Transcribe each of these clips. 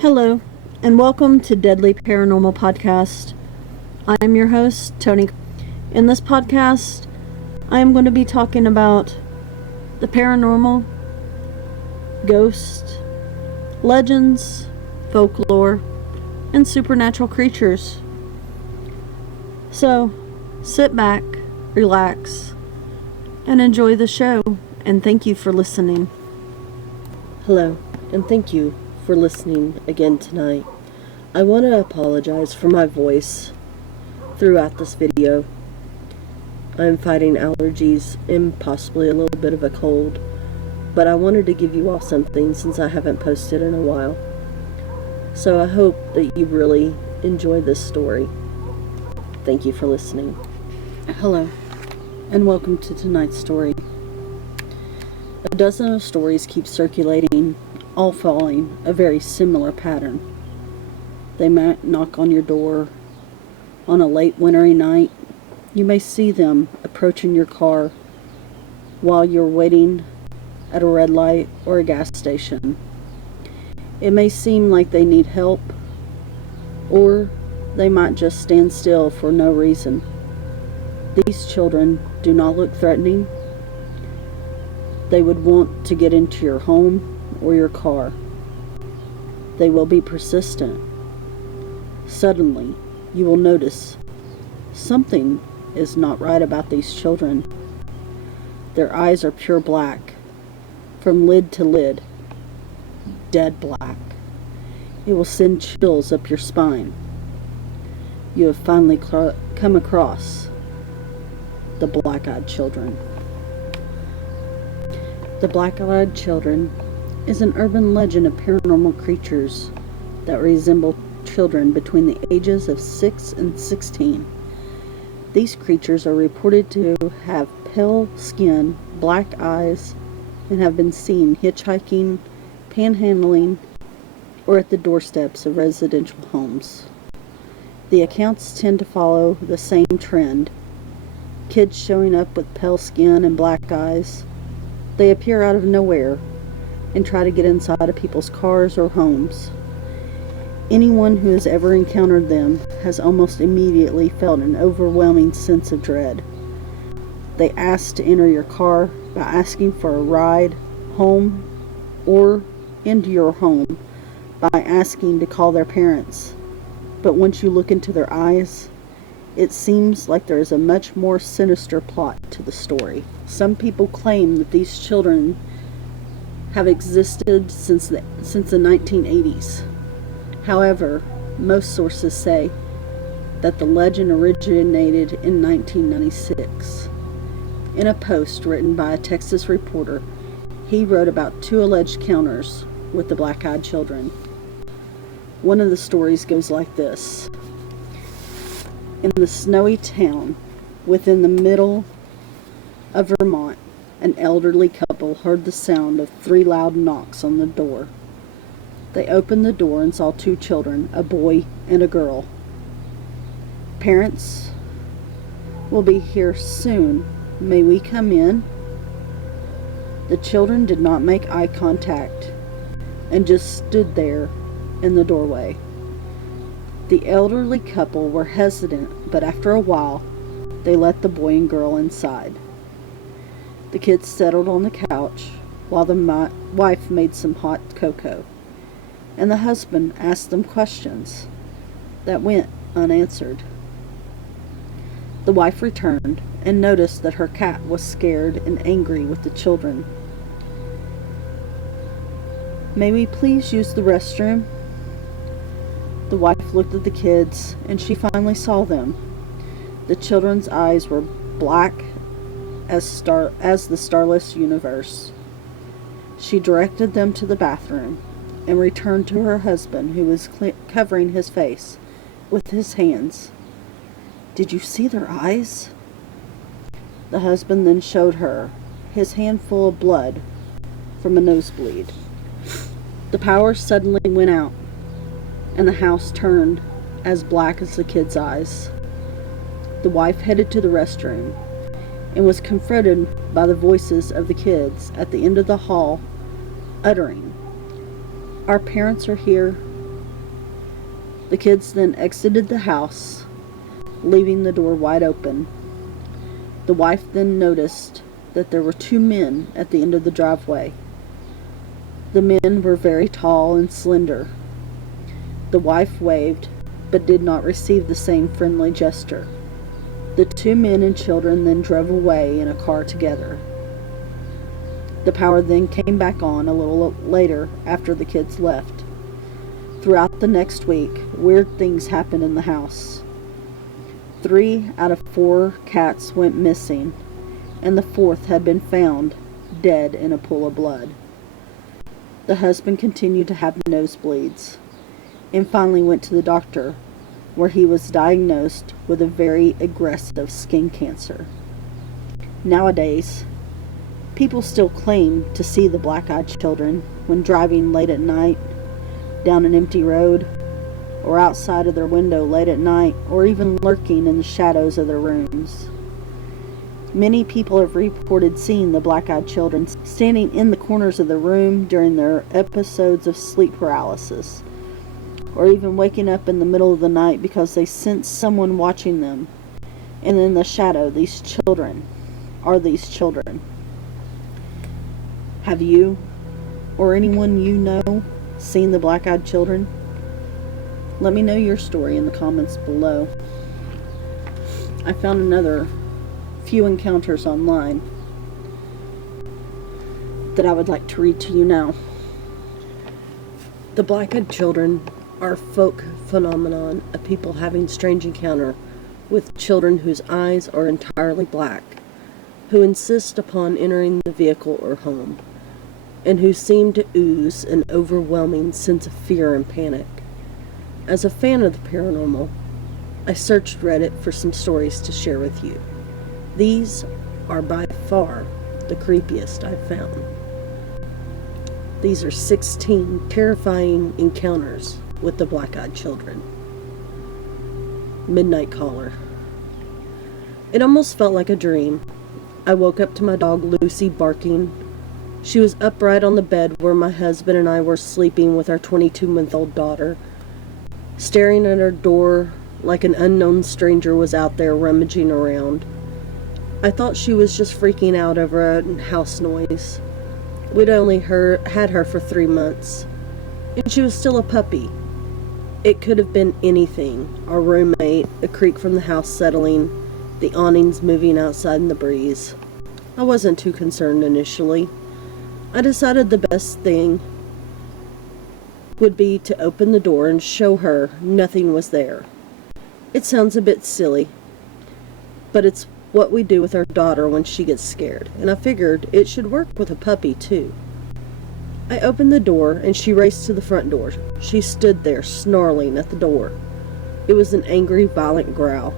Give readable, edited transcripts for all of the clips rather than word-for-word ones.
Hello, and welcome to Deadly Paranormal Podcast. I'm your host, Tony. In this podcast, I am going to be talking about the paranormal, ghosts, legends, folklore, and supernatural creatures. So, sit back, relax, and enjoy the show, and thank you for listening. Hello, and thank you for listening again tonight. I want to apologize for my voice throughout this video. I'm fighting allergies and possibly a little bit of a cold, but I wanted to give you all something since I haven't posted in a while. So I hope that you really enjoy this story. Thank you for listening. Hello, and welcome to tonight's story. A dozen of stories keep circulating, all following a very similar pattern. They might knock on your door on a late wintry night. You may see them approaching your car while you're waiting at a red light or a gas station. It may seem like they need help, or they might just stand still for no reason. These children do not look threatening. They would want to get into your home or your car. They will be persistent. Suddenly, you will notice something is not right about these children. Their eyes are pure black, from lid to lid, dead black. It will send chills up your spine. You have finally come across the black-eyed children. The black-eyed children is an urban legend of paranormal creatures that resemble children between the ages of 6 and 16. These creatures are reported to have pale skin, black eyes, and have been seen hitchhiking, panhandling, or at the doorsteps of residential homes. The accounts tend to follow the same trend. Kids showing up with pale skin and black eyes. They appear out of nowhere and try to get inside of people's cars or homes. Anyone who has ever encountered them has almost immediately felt an overwhelming sense of dread. They ask to enter your car by asking for a ride home or into your home by asking to call their parents. But once you look into their eyes, it seems like there is a much more sinister plot to the story. Some people claim that these children have existed since the 1980s. However, most sources say that the legend originated in 1996. In a post written by a Texas reporter, he wrote about 2 alleged encounters with the black-eyed children. One of the stories goes like this. In the snowy town within the middle of Vermont, an elderly couple heard the sound of 3 loud knocks on the door. They opened the door and saw 2 children, a boy and a girl. "Parents will be here soon. May we come in?" The children did not make eye contact and just stood there in the doorway. The elderly couple were hesitant, but after a while, they let the boy and girl inside. The kids settled on the couch while the wife made some hot cocoa, and the husband asked them questions that went unanswered. The wife returned and noticed that her cat was scared and angry with the children. "May we please use the restroom?" The wife looked at the kids, and she finally saw them. The children's eyes were black as the starless universe. She directed them to the bathroom and returned to her husband, who was covering his face with his hands. "Did you see their eyes?" The husband then showed her his hand full of blood from a nosebleed. The power suddenly went out, and the house turned as black as the kids' eyes. The wife headed to the restroom and was confronted by the voices of the kids at the end of the hall, uttering, "Our parents are here. The kids then exited the house, leaving the door wide open. The wife then noticed that there were two men at the end of the driveway. The men were very tall and slender. The wife waved, but did not receive the same friendly gesture. The two men and children then drove away in a car together. The power then came back on a little later after the kids left. Throughout the next week, weird things happened in the house. 3 out of 4 cats went missing, and the 4th had been found dead in a pool of blood. The husband continued to have nosebleeds, and finally went to the doctor, where he was diagnosed with a very aggressive skin cancer. Nowadays, people still claim to see the black-eyed children when driving late at night, down an empty road, or outside of their window late at night, or even lurking in the shadows of their rooms. Many people have reported seeing the black-eyed children standing in the corners of the room during their episodes of sleep paralysis, or even waking up in the middle of the night because they sense someone watching them, and in the shadow, these children are these children. Have you, or anyone you know, seen the black-eyed children? Let me know your story in the comments below. I found another few encounters online that I would like to read to you now. The black-eyed children are a folk phenomenon of people having strange encounter with children whose eyes are entirely black, who insist upon entering the vehicle or home, and who seem to ooze an overwhelming sense of fear and panic. As a fan of the paranormal, I searched Reddit for some stories to share with you. These are by far the creepiest I've found. These are 16 terrifying encounters with the black-eyed children. Midnight Caller. It almost felt like a dream. I woke up to my dog Lucy barking. She was upright on the bed where my husband and I were sleeping with our 22-month-old daughter, staring at our door like an unknown stranger was out there rummaging around. I thought she was just freaking out over a house noise. We'd only had her for 3 months, and she was still a puppy. It could have been anything. Our roommate, a creak from the house settling, the awnings moving outside in the breeze. I wasn't too concerned initially. I decided the best thing would be to open the door and show her nothing was there. It sounds a bit silly, but it's what we do with our daughter when she gets scared, and I figured it should work with a puppy too. I opened the door and she raced to the front door. She stood there snarling at the door. It was an angry, violent growl,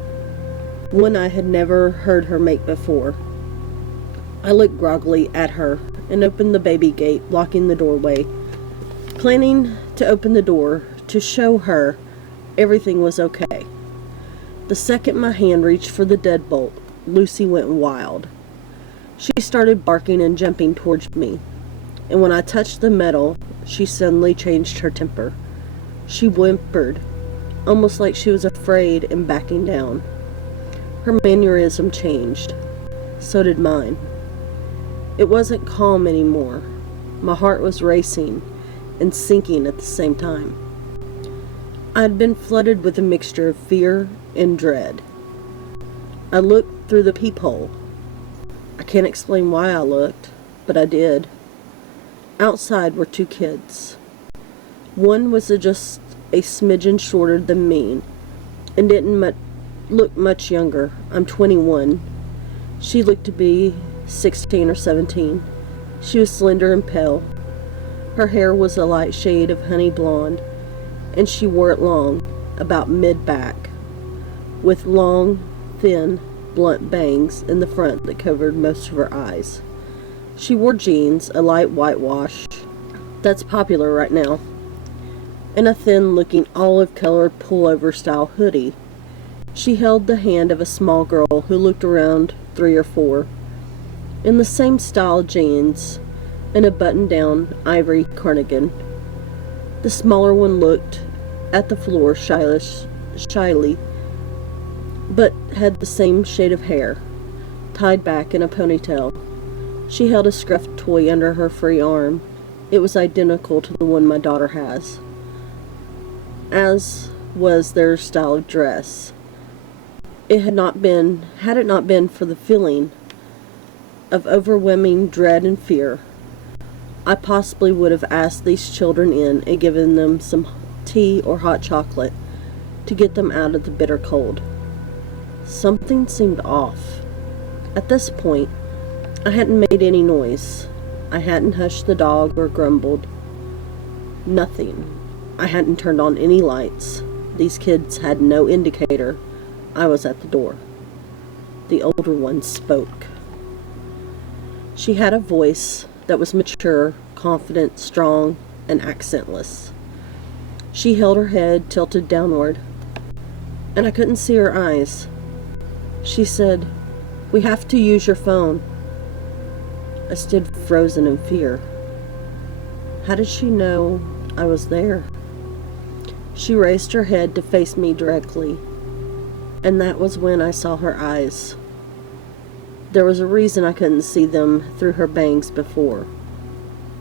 one I had never heard her make before. I looked groggily at her and opened the baby gate, blocking the doorway, planning to open the door to show her everything was okay. The second my hand reached for the deadbolt, Lucy went wild. She started barking and jumping towards me, and when I touched the metal, she suddenly changed her temper. She whimpered, almost like she was afraid and backing down. Her mannerism changed. So did mine. It wasn't calm anymore. My heart was racing and sinking at the same time. I had been flooded with a mixture of fear and dread. I looked through the peephole. I can't explain why I looked, but I did. Outside were 2 kids. One was just a smidgen shorter than me, and didn't look much younger. I'm 21. She looked to be 16 or 17. She was slender and pale. Her hair was a light shade of honey blonde, and she wore it long, about mid-back, with long, thin, blunt bangs in the front that covered most of her eyes. She wore jeans, a light whitewash that's popular right now, and a thin-looking olive-colored pullover style hoodie. She held the hand of a small girl who looked around 3 or 4, in the same style jeans and a button-down ivory cardigan. The smaller one looked at the floor shyly, but had the same shade of hair, tied back in a ponytail. She held a scruffed toy under her free arm. It was identical to the one my daughter has, as was their style of dress. Had it not been for the feeling of overwhelming dread and fear, I possibly would have asked these children in and given them some tea or hot chocolate to get them out of the bitter cold. Something seemed off. At this point, I hadn't made any noise. I hadn't hushed the dog or grumbled. Nothing. I hadn't turned on any lights. These kids had no indicator I was at the door. The older one spoke. She had a voice that was mature, confident, strong, and accentless. She held her head tilted downward, and I couldn't see her eyes. She said, "We have to use your phone." I stood frozen in fear. How did she know I was there? She raised her head to face me directly, and that was when I saw her eyes. There was a reason I couldn't see them through her bangs before.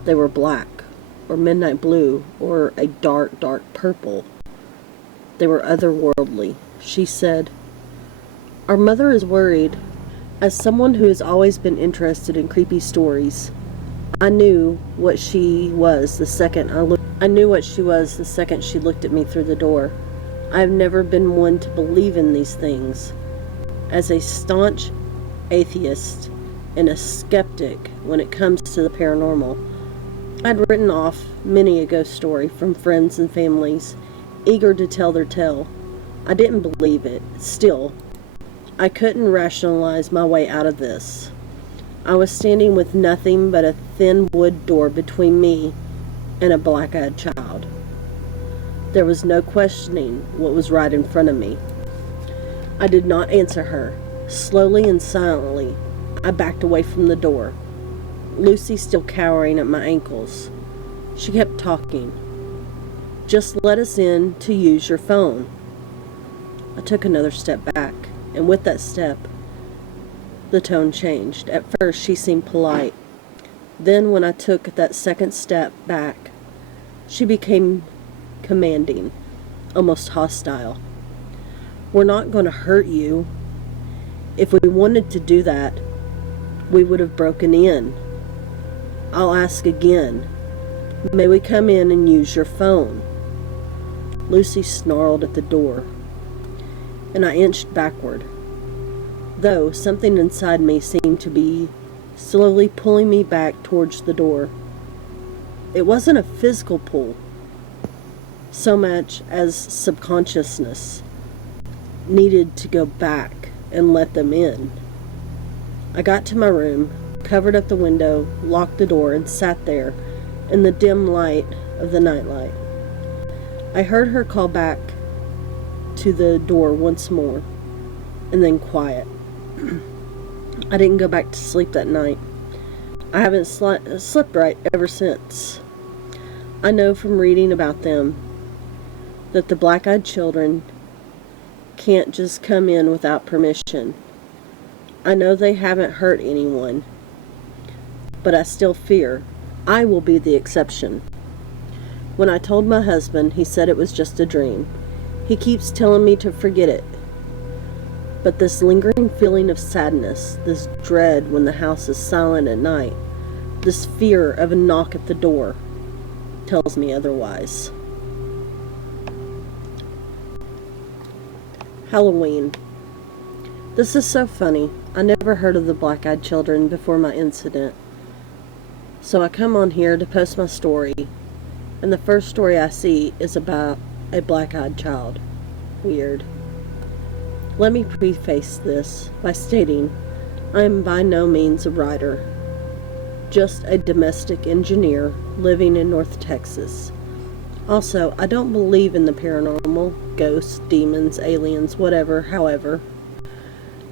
They were black, or midnight blue, or a dark, dark purple. They were otherworldly. She said, "Our mother is worried." As someone who has always been interested in creepy stories, I knew what she was the second she looked at me through the door. I have never been one to believe in these things. As a staunch atheist and a skeptic when it comes to the paranormal, I'd written off many a ghost story from friends and families, eager to tell their tale. I didn't believe it. Still, I couldn't rationalize my way out of this. I was standing with nothing but a thin wood door between me and a black-eyed child. There was no questioning what was right in front of me. I did not answer her. Slowly and silently, I backed away from the door, Lucy still cowering at my ankles. She kept talking. "Just let us in to use your phone." I took another step back, and with that step, the tone changed. At first, she seemed polite. Then, when I took that second step back, she became commanding, almost hostile. "We're not going to hurt you. If we wanted to do that, we would have broken in. I'll ask again. May we come in and use your phone?" Lucy snarled at the door, and I inched backward, though something inside me seemed to be slowly pulling me back towards the door. It wasn't a physical pull, so much as subconsciousness needed to go back and let them in. I got to my room, covered up the window, locked the door, and sat there in the dim light of the nightlight. I heard her call back to the door once more, and then quiet. I didn't go back to sleep that night. I haven't slept right ever since. I know from reading about them that the black-eyed children can't just come in without permission. I know they haven't hurt anyone, but I still fear I will be the exception. When I told my husband, he said it was just a dream. He keeps telling me to forget it. But this lingering feeling of sadness, this dread when the house is silent at night, this fear of a knock at the door, tells me otherwise. Halloween. This is so funny. I never heard of the black-eyed children before my incident. So I come on here to post my story, and the first story I see is about a black-eyed child. Weird. Let me preface this by stating I am by no means a writer, just a domestic engineer living in North Texas. Also, I don't believe in the paranormal, ghosts, demons, aliens, whatever. However,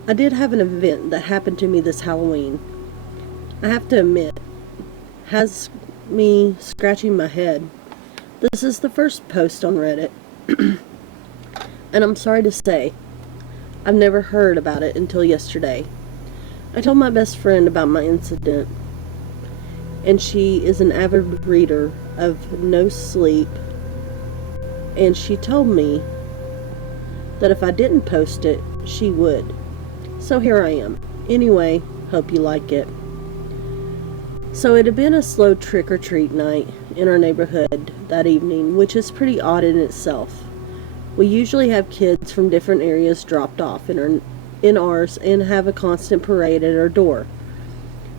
I did have an event that happened to me this Halloween. I have to admit, has me scratching my head. This is the first post on Reddit And I'm sorry to say, I've never heard about it until yesterday. I told my best friend about my incident, and she is an avid reader of No Sleep, and she told me that if I didn't post it, she would. So here I am. Anyway, hope you like it. So it had been a slow trick-or-treat night in our neighborhood that evening, which is pretty odd in itself. We usually have kids from different areas dropped off in ours and have a constant parade at our door.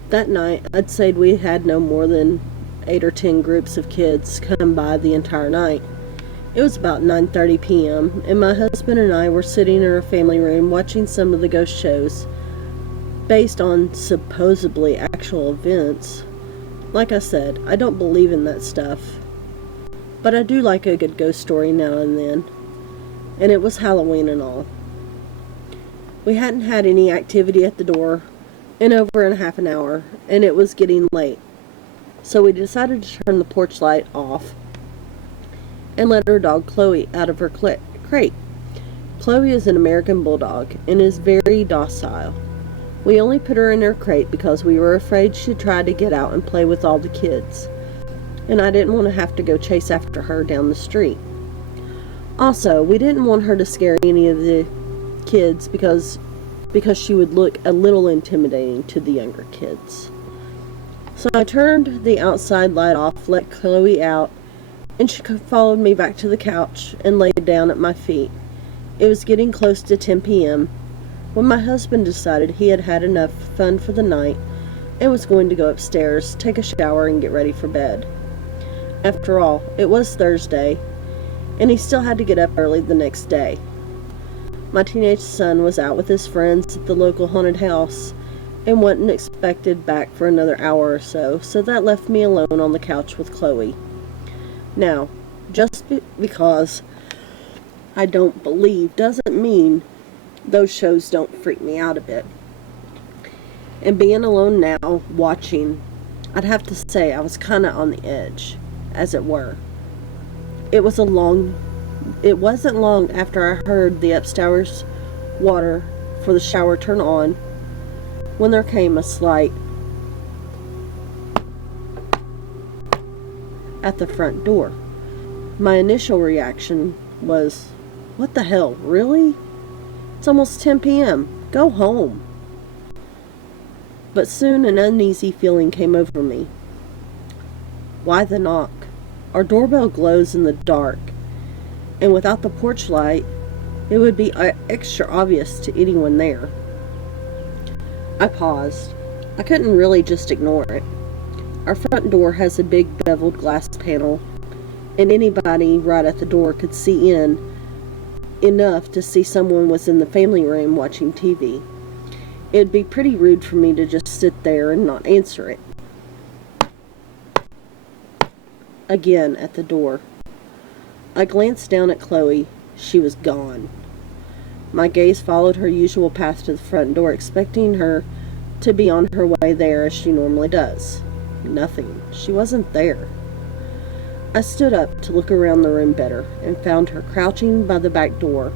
That night, I'd say we had no more than 8 or 10 groups of kids come by the entire night. It was about 9:30 p.m., and my husband and I were sitting in our family room watching some of the ghost shows based on supposedly actual events. Like I said, I don't believe in that stuff, but I do like a good ghost story now and then, and it was Halloween and all. We hadn't had any activity at the door in over a half an hour, and it was getting late, so we decided to turn the porch light off and let our dog Chloe out of her crate. Chloe is an American bulldog and is very docile. We only put her in her crate because we were afraid she'd try to get out and play with all the kids, and I didn't want to have to go chase after her down the street. Also, we didn't want her to scare any of the kids because she would look a little intimidating to the younger kids. So I turned the outside light off, let Chloe out, and she followed me back to the couch and laid down at my feet. It was getting close to 10 p.m. when my husband decided he had had enough fun for the night and was going to go upstairs, take a shower, and get ready for bed. After all, it was Thursday, and he still had to get up early the next day. My teenage son was out with his friends at the local haunted house and wasn't expected back for another hour or so that left me alone on the couch with Chloe. Now, just because I don't believe doesn't mean those shows don't freak me out a bit. And being alone now, watching, I'd have to say I was kind of on the edge, as it were. It wasn't long after I heard the upstairs water for the shower turn on when there came a slight at the front door. My initial reaction was, what the hell, really? It's almost 10 p.m. Go home. But soon an uneasy feeling came over me. Why the knock? Our doorbell glows in the dark, and without the porch light, it would be extra obvious to anyone there. I paused. I couldn't really just ignore it. Our front door has a big beveled glass panel, and anybody right at the door could see in enough to see someone was in the family room watching TV. It'd be pretty rude for me to just sit there and not answer it. Again at the door. I glanced down at Chloe. She was gone. My gaze followed her usual path to the front door, expecting her to be on her way there as she normally does. Nothing. She wasn't there. I stood up to look around the room better and found her crouching by the back door,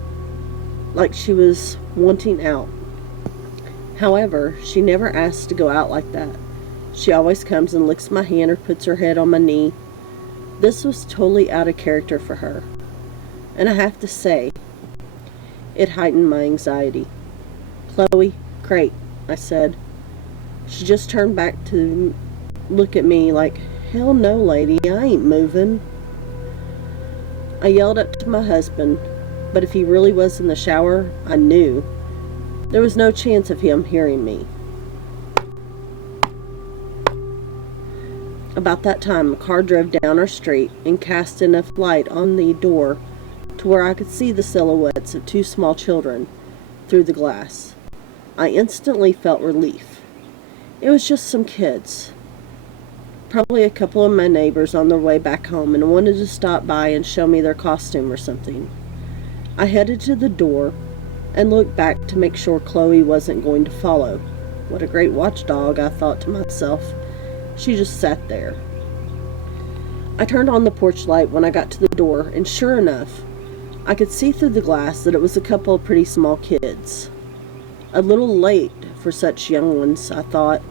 like she was wanting out. However, she never asks to go out like that. She always comes and licks my hand or puts her head on my knee. This was totally out of character for her, and I have to say, it heightened my anxiety. "Chloe, crate," I said. She just turned back to look at me like, "Hell no, lady, I ain't moving." I yelled up to my husband, but if he really was in the shower, I knew there was no chance of him hearing me. About that time, a car drove down our street and cast enough light on the door to where I could see the silhouettes of 2 small children through the glass. I instantly felt relief. It was just some kids, probably a couple of my neighbors on their way back home, and wanted to stop by and show me their costume or something. I headed to the door and looked back to make sure Chloe wasn't going to follow. What a great watchdog, I thought to myself. She just sat there. I turned on the porch light when I got to the door, and sure enough, I could see through the glass that it was a couple of pretty small kids. A little late for such young ones, I thought,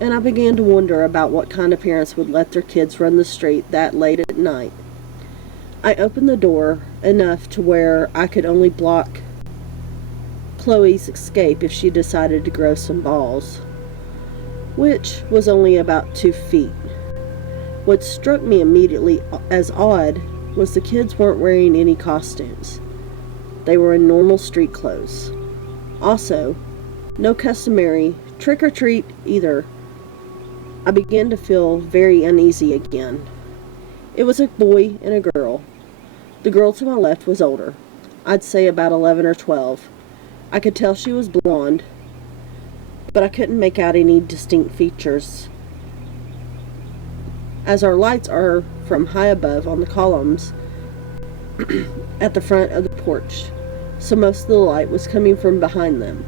and I began to wonder about what kind of parents would let their kids run the street that late at night. I opened the door enough to where I could only block Chloe's escape if she decided to grow some balls, which was only about 2 feet. What struck me immediately as odd was the kids weren't wearing any costumes. They were in normal street clothes. Also, no customary trick-or-treat either. I began to feel very uneasy again. It was a boy and a girl. The girl to my left was older. I'd say about 11 or 12. I could tell she was blonde, but I couldn't make out any distinct features. As our lights are from high above on the columns at the front of the porch, so most of the light was coming from behind them.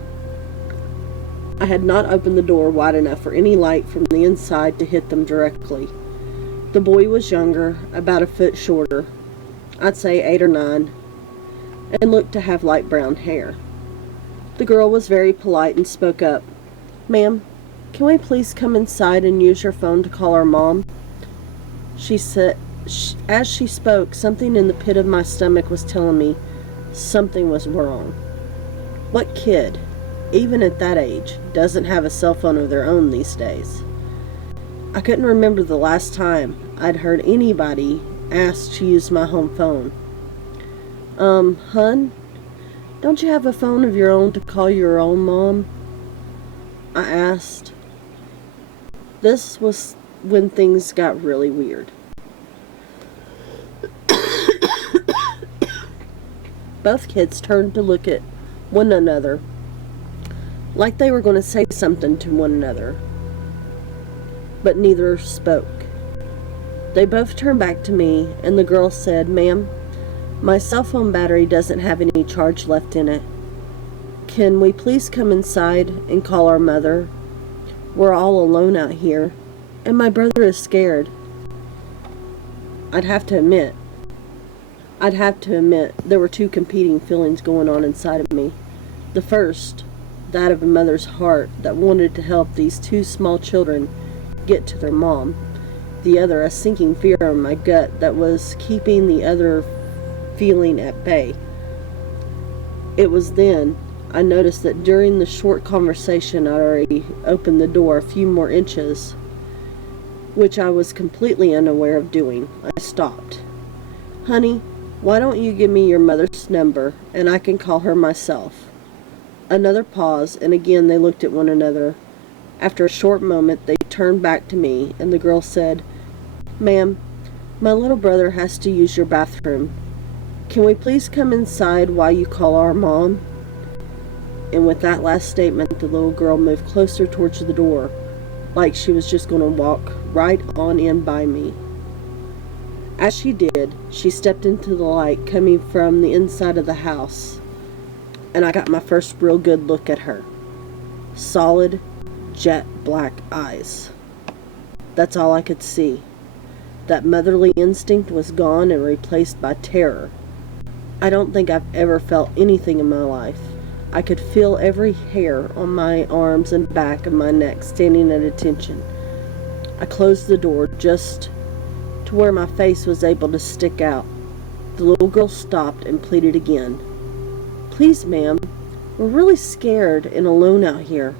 I had not opened the door wide enough for any light from the inside to hit them directly. The boy was younger, about a foot shorter, I'd say 8 or 9, and looked to have light brown hair. The girl was very polite and spoke up. "Ma'am, can we please come inside and use your phone to call our mom?" She said, as she spoke, something in the pit of my stomach was telling me something was wrong. What kid, even at that age, doesn't have a cell phone of their own these days? I couldn't remember the last time I'd heard anybody ask to use my home phone. Hun, don't you have a phone of your own to call your own mom?" I asked. This was when things got really weird. Both kids turned to look at one another, like they were going to say something to one another, but neither spoke. They both turned back to me, and the girl said, "Ma'am, my cell phone battery doesn't have any charge left in it. Can we please come inside and call our mother? We're all alone out here, and my brother is scared." I'd have to admit, there were 2 competing feelings going on inside of me. The first, that of a mother's heart that wanted to help these 2 small children get to their mom. The other, a sinking fear in my gut that was keeping the other feeling at bay. It was then I noticed that during the short conversation I'd already opened the door a few more inches, which I was completely unaware of doing. I stopped. "Honey, why don't you give me your mother's number and I can call her myself?" Another pause, and again they looked at one another. After a short moment, they turned back to me, and the girl said, "Ma'am, my little brother has to use your bathroom. Can we please come inside while you call our mom?" And with that last statement, the little girl moved closer towards the door, like she was just going to walk right on in by me. As she did, she stepped into the light coming from the inside of the house, and I got my first real good look at her. Solid, jet black eyes. That's all I could see. That motherly instinct was gone and replaced by terror. I don't think I've ever felt anything in my life. I could feel every hair on my arms and back of my neck standing at attention. I closed the door just to where my face was able to stick out. The little girl stopped and pleaded again. "Please, ma'am, we're really scared and alone out here.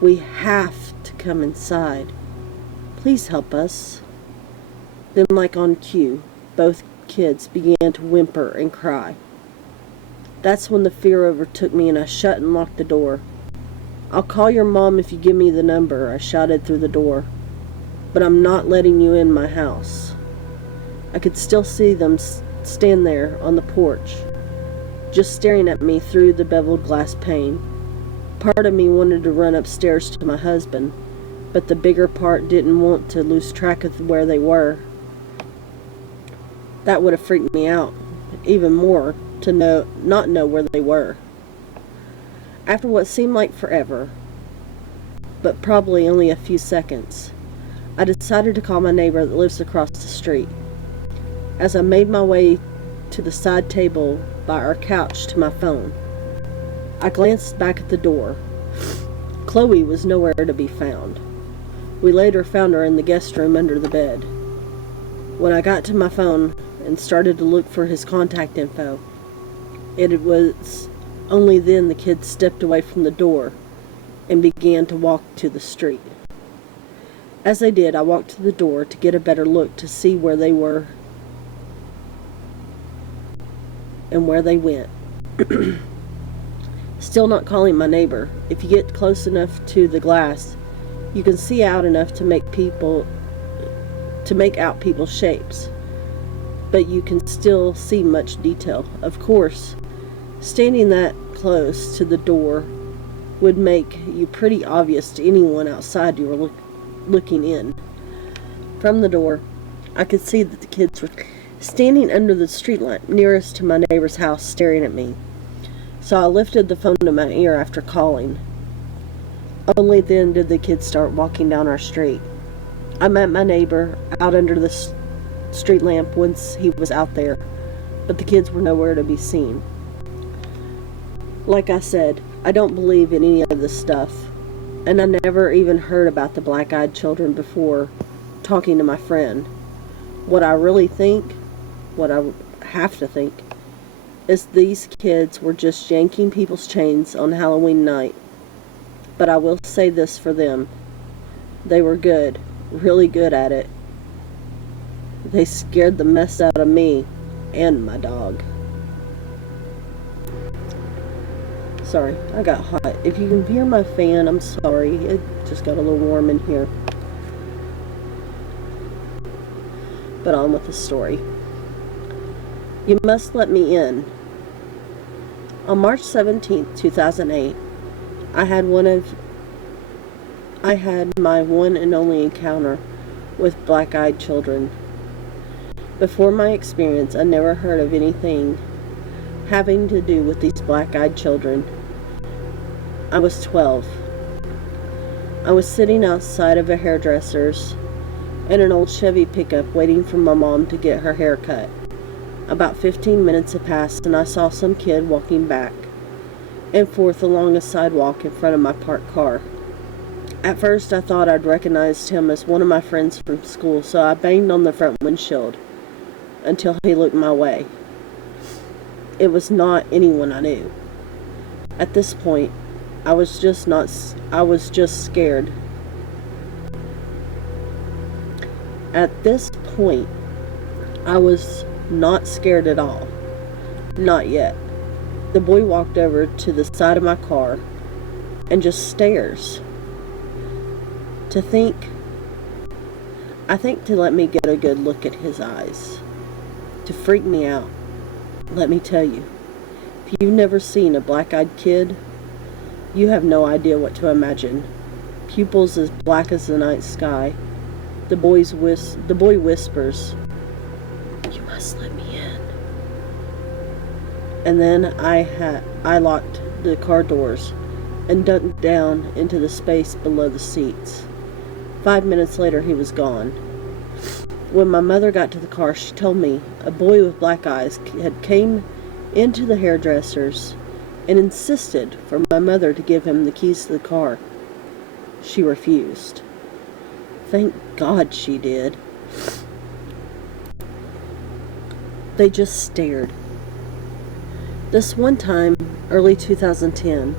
We have to come inside. Please help us." Then, like on cue, both kids began to whimper and cry. That's when the fear overtook me and I shut and locked the door. "I'll call your mom if you give me the number," I shouted through the door. "But I'm not letting you in my house." I could still see them stand there on the porch, just staring at me through the beveled glass pane. Part of me wanted to run upstairs to my husband, but the bigger part didn't want to lose track of where they were. That would have freaked me out even more to not know where they were. After what seemed like forever, but probably only a few seconds, I decided to call my neighbor that lives across the street. As I made my way to the side table by our couch to my phone. I glanced back at the door. Chloe was nowhere to be found. We later found her in the guest room under the bed. When I got to my phone and started to look for his contact info, it was only then the kids stepped away from the door and began to walk to the street. As they did, I walked to the door to get a better look to see where they were and where they went. Still not calling my neighbor. If you get close enough to the glass, you can see out enough to make out people's shapes, but you can still see much detail. Of course, standing that close to the door would make you pretty obvious to anyone outside you were looking in. From the door, I could see that the kids were standing under the street light nearest to my neighbor's house staring at me. So I lifted the phone to my ear after calling. Only then did the kids start walking down our street. I met my neighbor out under the street lamp once he was out there, but the kids were nowhere to be seen. Like I said, I don't believe in any of this stuff, and I never even heard about the black-eyed children before talking to my friend. What I really think, what I have to think, is these kids were just yanking people's chains on Halloween night. But I will say this for them. They were good, really good at it. They scared the mess out of me and my dog. Sorry, I got hot. If you can hear my fan, I'm sorry. It just got a little warm in here. But on with the story. You Must Let Me In. On March 17th, 2008, I had my one and only encounter with black-eyed children. Before my experience, I never heard of anything having to do with these black-eyed children. I was 12. I was sitting outside of a hairdresser's in an old Chevy pickup waiting for my mom to get her hair cut. About 15 minutes had passed and I saw some kid walking back and forth along a sidewalk in front of my parked car. At first I thought I'd recognized him as one of my friends from school, so I banged on the front windshield until he looked my way. It was not anyone I knew. At this point, I was just scared. At this point, I was not scared at all. Not yet. The boy walked over to the side of my car and just stares. I think to let me get a good look at his eyes. To freak me out. Let me tell you, if you've never seen a black-eyed kid, you have no idea what to imagine. Pupils as black as the night sky. The boy whispers, "You must let me in." And then I locked the car doors and ducked down into the space below the seats. 5 minutes later, he was gone. When my mother got to the car, she told me a boy with black eyes had came into the hairdresser's and insisted for my mother to give him the keys to the car. She refused. Thank God she did. They just stared. This one time, early 2010,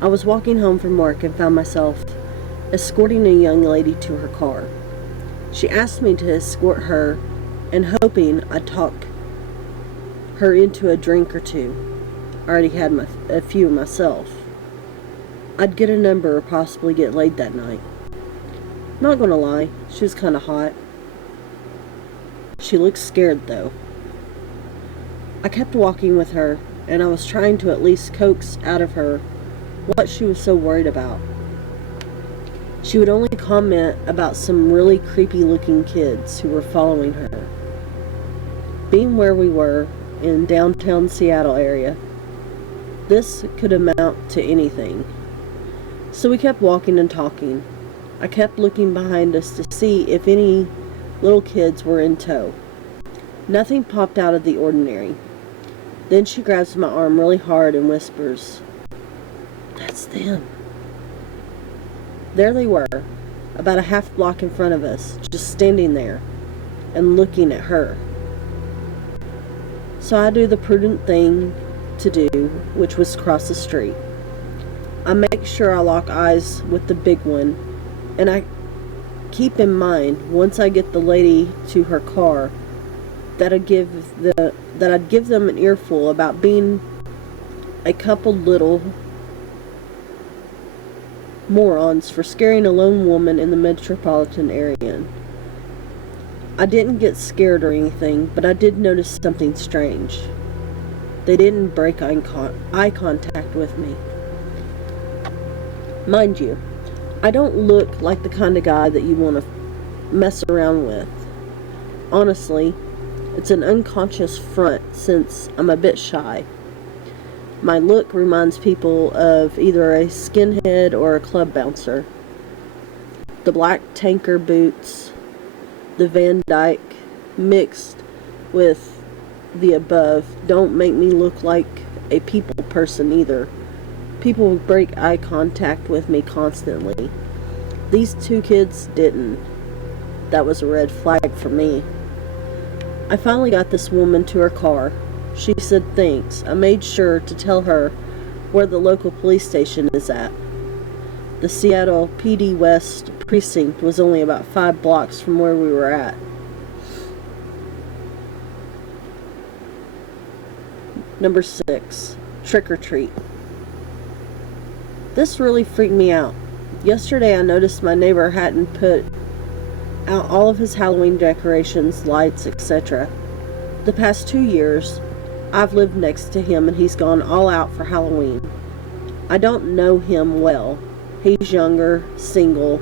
I was walking home from work and found myself escorting a young lady to her car. She asked me to escort her and hoping I'd talk her into a drink or two. I already had a few myself. I'd get a number or possibly get laid that night. Not gonna lie, she was kinda hot. She looked scared though. I kept walking with her and I was trying to at least coax out of her what she was so worried about. She would only comment about some really creepy looking kids who were following her. Being where we were, in downtown Seattle area, this could amount to anything. So we kept walking and talking. I kept looking behind us to see if any little kids were in tow. Nothing popped out of the ordinary. Then she grabs my arm really hard and whispers, "That's them." There they were, about a half block in front of us, just standing there and looking at her. So I do the prudent thing to do, which was cross the street. I make sure I lock eyes with the big one, and I keep in mind, once I get the lady to her car, that I'd give them an earful about being a couple little morons for scaring a lone woman in the metropolitan area. I didn't get scared or anything, but I did notice something strange. They didn't break eye contact with me. Mind you, I don't look like the kind of guy that you want to mess around with. Honestly, it's an unconscious front since I'm a bit shy. My look reminds people of either a skinhead or a club bouncer. The black tanker boots, the Van Dyke, mixed with the above, don't make me look like a people person either. People break eye contact with me constantly. These two kids didn't. That was a red flag for me. I finally got this woman to her car. She said thanks. I made sure to tell her where the local police station is at. The Seattle PD West precinct was only about 5 blocks from where we were at. Number 6. Trick or treat. This really freaked me out. Yesterday I noticed my neighbor hadn't put out all of his Halloween decorations, lights, etc. The past 2 years, I've lived next to him and he's gone all out for Halloween. I don't know him well. He's younger, single,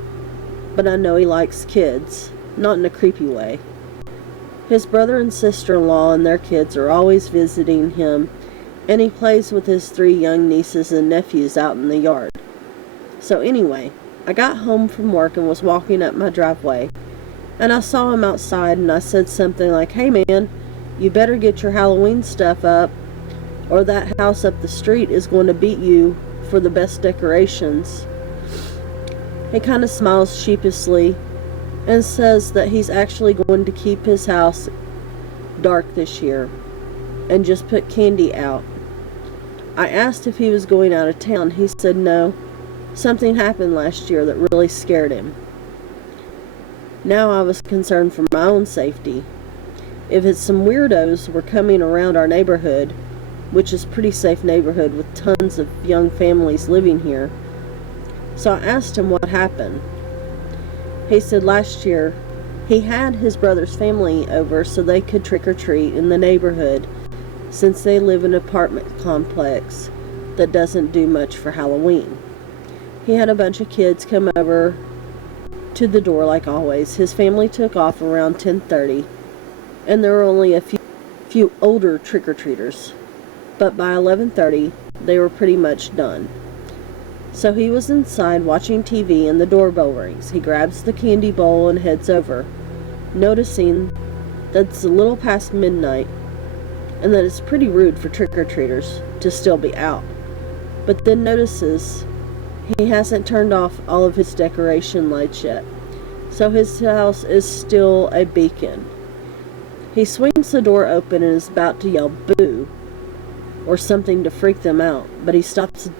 but I know he likes kids, not in a creepy way. His brother and sister-in-law and their kids are always visiting him, and he plays with his 3 young nieces and nephews out in the yard. So anyway, I got home from work and was walking up my driveway, and I saw him outside, and I said something like, "Hey man, you better get your Halloween stuff up, or that house up the street is going to beat you for the best decorations." He kind of smiles sheepishly and says that he's actually going to keep his house dark this year and just put candy out. I asked if he was going out of town. He said no. Something happened last year that really scared him. Now I was concerned for my own safety. If it's some weirdos were coming around our neighborhood, which is a pretty safe neighborhood with tons of young families living here. So I asked him what happened. He said last year he had his brother's family over so they could trick or treat in the neighborhood, since they live in an apartment complex that doesn't do much for Halloween. He had a bunch of kids come over to the door like always. His family took off around 10:30, and there were only a few older trick-or-treaters. But by 11:30, they were pretty much done. So he was inside watching TV and the doorbell rings. He grabs the candy bowl and heads over, noticing that it's a little past midnight and that it's pretty rude for trick-or-treaters to still be out. But then notices he hasn't turned off all of his decoration lights yet, so his house is still a beacon. He swings the door open and is about to yell boo or something to freak them out, but he stops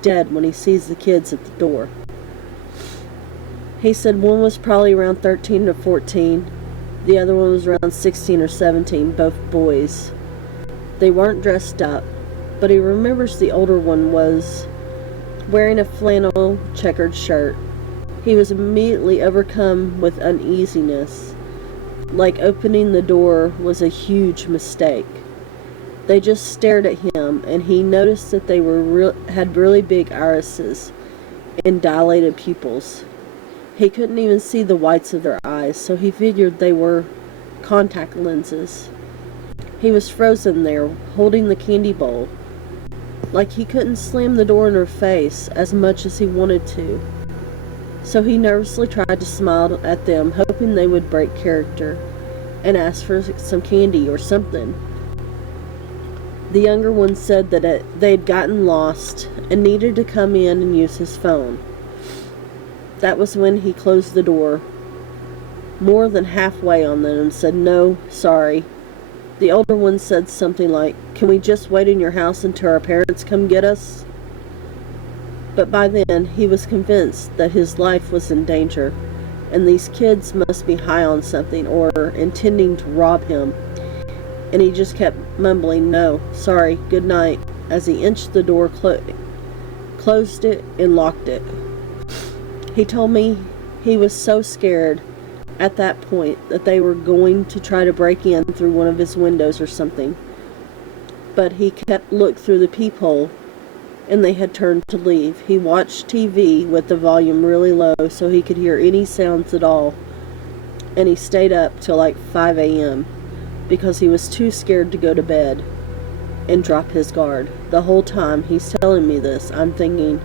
dead when he sees the kids at the door. He said one was probably around 13 to 14, the other one was around 16 or 17, both boys. They weren't dressed up, but he remembers the older one was wearing a flannel checkered shirt. He was immediately overcome with uneasiness, like opening the door was a huge mistake. They just stared at him, and he noticed that they had really big irises and dilated pupils. He couldn't even see the whites of their eyes, so he figured they were contact lenses. He was frozen there, holding the candy bowl, like he couldn't slam the door in her face as much as he wanted to. So he nervously tried to smile at them, hoping they would break character. and asked for some candy or something. The younger one said that they'd gotten lost and needed to come in and use his phone. That was when he closed the door more than halfway on them and said, "No, sorry." The older one said something like, "Can we just wait in your house until our parents come get us?" But by then, he was convinced that his life was in danger, and these kids must be high on something or intending to rob him. And he just kept mumbling, "No, sorry, good night," as he inched the door, closed it, and locked it. He told me he was so scared at that point that they were going to try to break in through one of his windows or something. But he kept looked through the peephole, and they had turned to leave. He watched TV with the volume really low so he could hear any sounds at all, and he stayed up till like 5 a.m. because he was too scared to go to bed and drop his guard. The whole time he's telling me this, I'm thinking,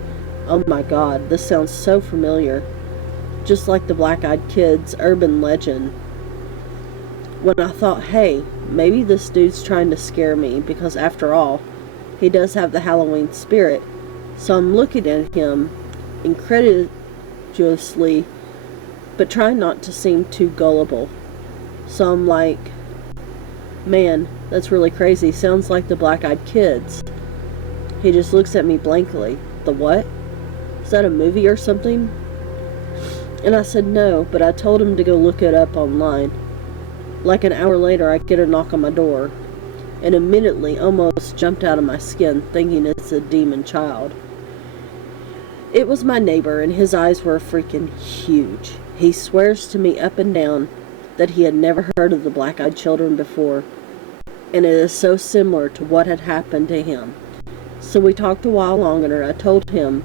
oh my God, this sounds so familiar. Just like the Black-Eyed Kids urban legend. When I thought, hey, maybe this dude's trying to scare me, because after all, he does have the Halloween spirit. So I'm looking at him incredulously, but trying not to seem too gullible. So I'm like, man, that's really crazy. Sounds like the Black-Eyed Kids. He just looks at me blankly. The what? Is that a movie or something? And I said no, but I told him to go look it up online. Like an hour later, I get a knock on my door, and immediately almost jumped out of my skin, thinking it's a demon child. It was my neighbor, and his eyes were freaking huge. He swears to me up and down that he had never heard of the Black-Eyed Children before, and it is so similar to what had happened to him. So we talked a while longer, and I told him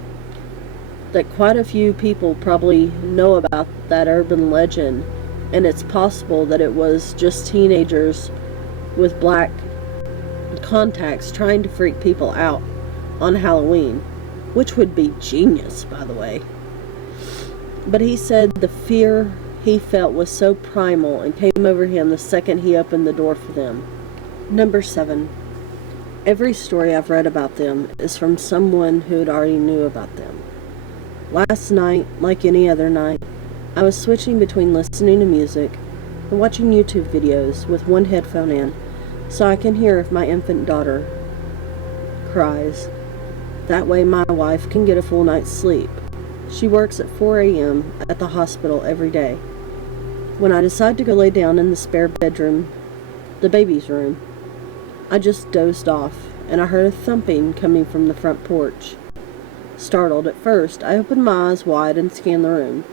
that quite a few people probably know about that urban legend, and it's possible that it was just teenagers with black contacts trying to freak people out on Halloween, which would be genius, by the way. But he said the fear he felt was so primal and came over him the second he opened the door for them. Number 7. Every story I've read about them is from someone who had already knew about them. Last night, like any other night, I was switching between listening to music and watching YouTube videos with one headphone in, so I can hear if my infant daughter cries. That way my wife can get a full night's sleep. She works at 4 a.m. at the hospital every day. When I decide to go lay down in the spare bedroom, the baby's room, I just dozed off, and I heard a thumping coming from the front porch. Startled at first, I opened my eyes wide and scanned the room,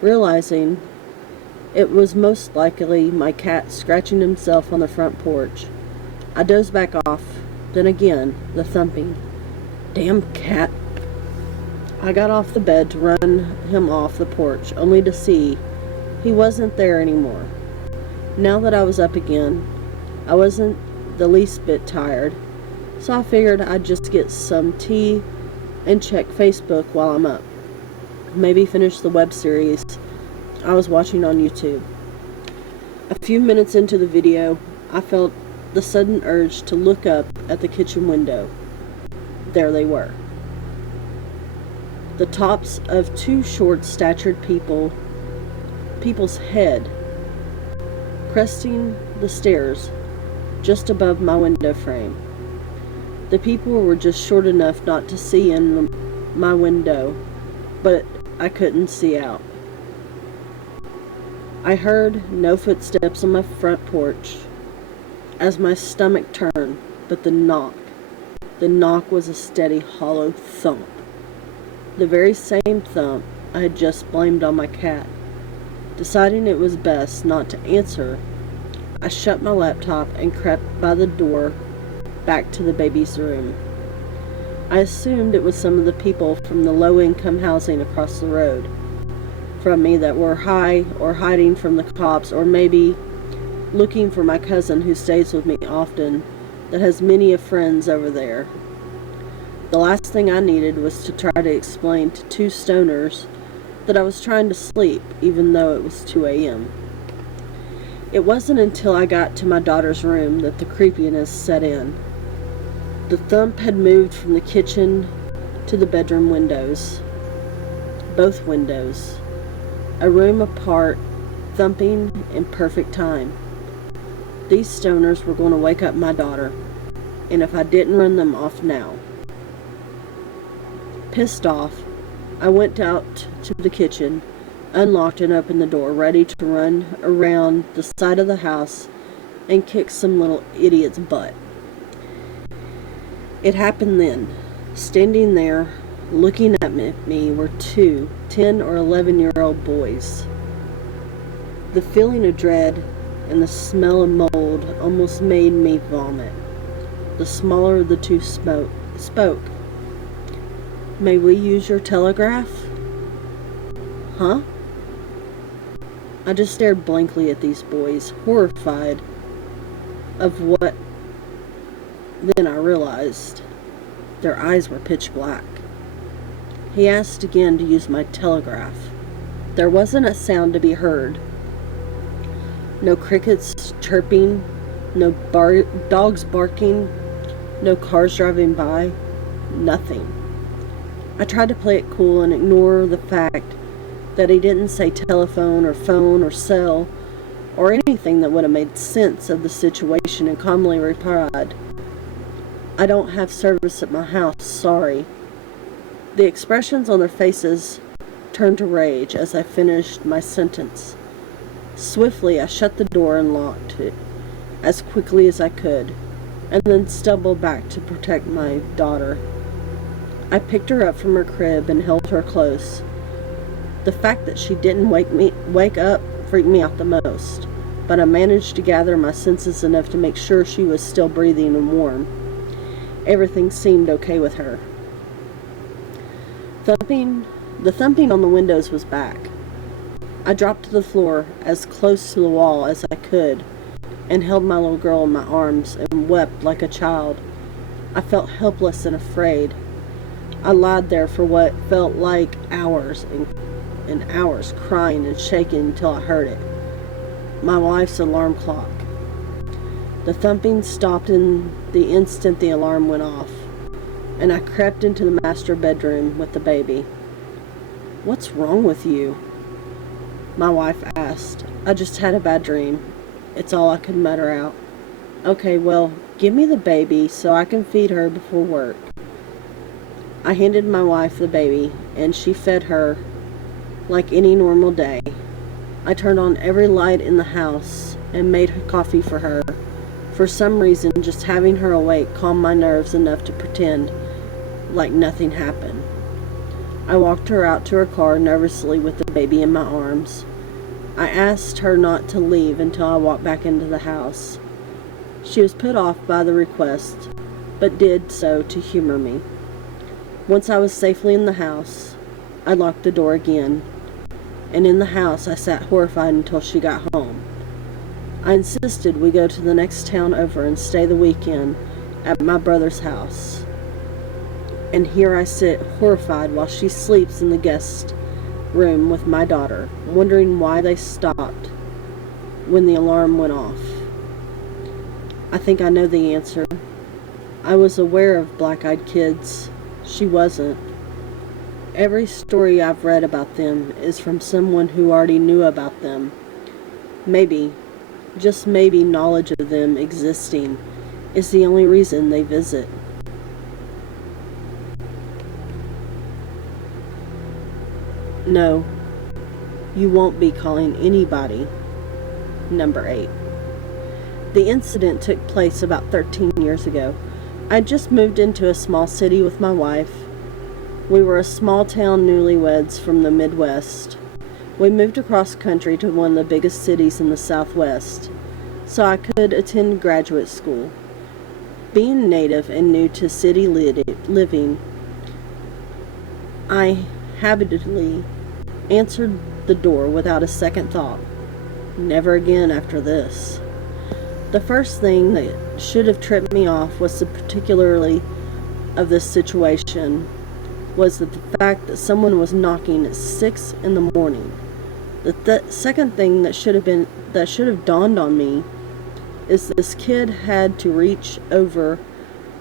realizing it was most likely my cat scratching himself on the front porch. I dozed back off, then again, the thumping. Damn cat. I got off the bed to run him off the porch, only to see he wasn't there anymore. Now that I was up again, I wasn't the least bit tired, so I figured I'd just get some tea and check Facebook while I'm up. Maybe finish the web series I was watching on YouTube. A few minutes into the video, I felt the sudden urge to look up at the kitchen window. There they were. The tops of two short-statured people's head, cresting the stairs just above my window frame. The people were just short enough not to see in my window, but I couldn't see out. I heard no footsteps on my front porch as my stomach turned, but the knock was a steady, hollow thump. The very same thump I had just blamed on my cat. Deciding it was best not to answer, I shut my laptop and crept by the door back to the baby's room. I assumed it was some of the people from the low-income housing across the road from me that were high or hiding from the cops, or maybe looking for my cousin who stays with me often that has many of friends over there. The last thing I needed was to try to explain to two stoners that I was trying to sleep even though it was 2 a.m. It wasn't until I got to my daughter's room that the creepiness set in. The thump had moved from the kitchen to the bedroom windows. Both windows. A room apart, thumping in perfect time. These stoners were going to wake up my daughter, and if I didn't run them off now. Pissed off, I went out to the kitchen, unlocked and opened the door, ready to run around the side of the house and kick some little idiot's butt. It happened then. Standing there, looking at me were two 10 or 11-year-old boys. The feeling of dread and the smell of mold almost made me vomit. The smaller of the two spoke. "May we use your telegraph?" "Huh?" I just stared blankly at these boys, horrified of what then I realized. Their eyes were pitch black. He asked again to use my telegraph. There wasn't a sound to be heard. No crickets chirping, no dogs barking, no cars driving by, nothing. I tried to play it cool and ignore the fact that he didn't say telephone or phone or cell or anything that would have made sense of the situation, and calmly replied, "I don't have service at my house, sorry." The expressions on their faces turned to rage as I finished my sentence. Swiftly, I shut the door and locked it as quickly as I could, and then stumbled back to protect my daughter. I picked her up from her crib and held her close. The fact that she didn't wake up freaked me out the most, but I managed to gather my senses enough to make sure she was still breathing and warm. Everything seemed okay with her. The thumping on the windows was back. I dropped to the floor as close to the wall as I could and held my little girl in my arms and wept like a child. I felt helpless and afraid. I lied there for what felt like hours and hours, crying and shaking until I heard it. My wife's alarm clock. The thumping stopped in the instant the alarm went off, and I crept into the master bedroom with the baby. "What's wrong with you?" my wife asked. "I just had a bad dream." It's all I could mutter out. "Okay, well, give me the baby so I can feed her before work." I handed my wife the baby, and she fed her like any normal day. I turned on every light in the house and made her coffee for her. For some reason, just having her awake calmed my nerves enough to pretend like nothing happened. I walked her out to her car nervously with the baby in my arms. I asked her not to leave until I walked back into the house. She was put off by the request, but did so to humor me. Once I was safely in the house, I locked the door again, and in the house I sat horrified until she got home. I insisted we go to the next town over and stay the weekend at my brother's house. And here I sit horrified while she sleeps in the guest room with my daughter, wondering why they stopped when the alarm went off. I think I know the answer. I was aware of black-eyed kids. She wasn't. Every story I've read about them is from someone who already knew about them. Maybe, just maybe, knowledge of them existing is the only reason they visit. No, you won't be calling anybody. Number 8. The incident took place about 13 years ago. I just moved into a small city with my wife. We were a small town newlyweds from the Midwest. We moved across country to one of the biggest cities in the Southwest, so I could attend graduate school. Being native and new to city living, I habitually answered the door without a second thought. Never again after this. The first thing that should have tripped me off was the particularity of this situation was that the fact that someone was knocking at 6 in the morning. The second thing that should have dawned on me is this kid had to reach over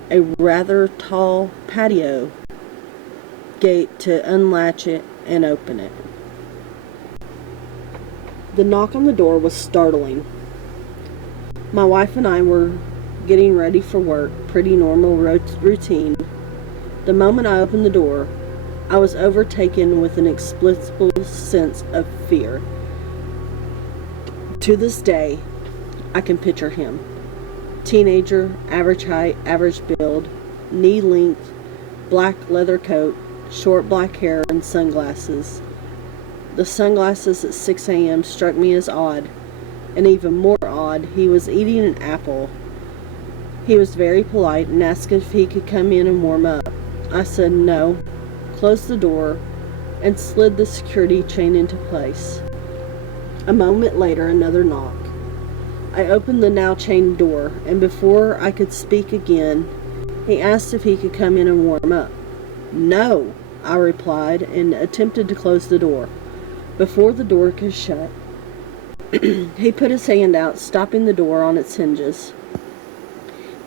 a rather tall patio gate to unlatch it and open it. The knock on the door was startling. My wife and I were getting ready for work, pretty normal routine. The moment I opened the door, I was overtaken with an inexplicable sense of fear. To this day, I can picture him. Teenager, average height, average build, knee length, black leather coat, short black hair, and sunglasses. The sunglasses at 6 a.m. struck me as odd, and even more odd, he was eating an apple. He was very polite and asked if he could come in and warm up. I said no, closed the door, and slid the security chain into place. A moment later, another knock. I opened the now chained door, and before I could speak again, he asked if he could come in and warm up. No, I replied, and attempted to close the door. Before the door could shut, he put his hand out, stopping the door on its hinges.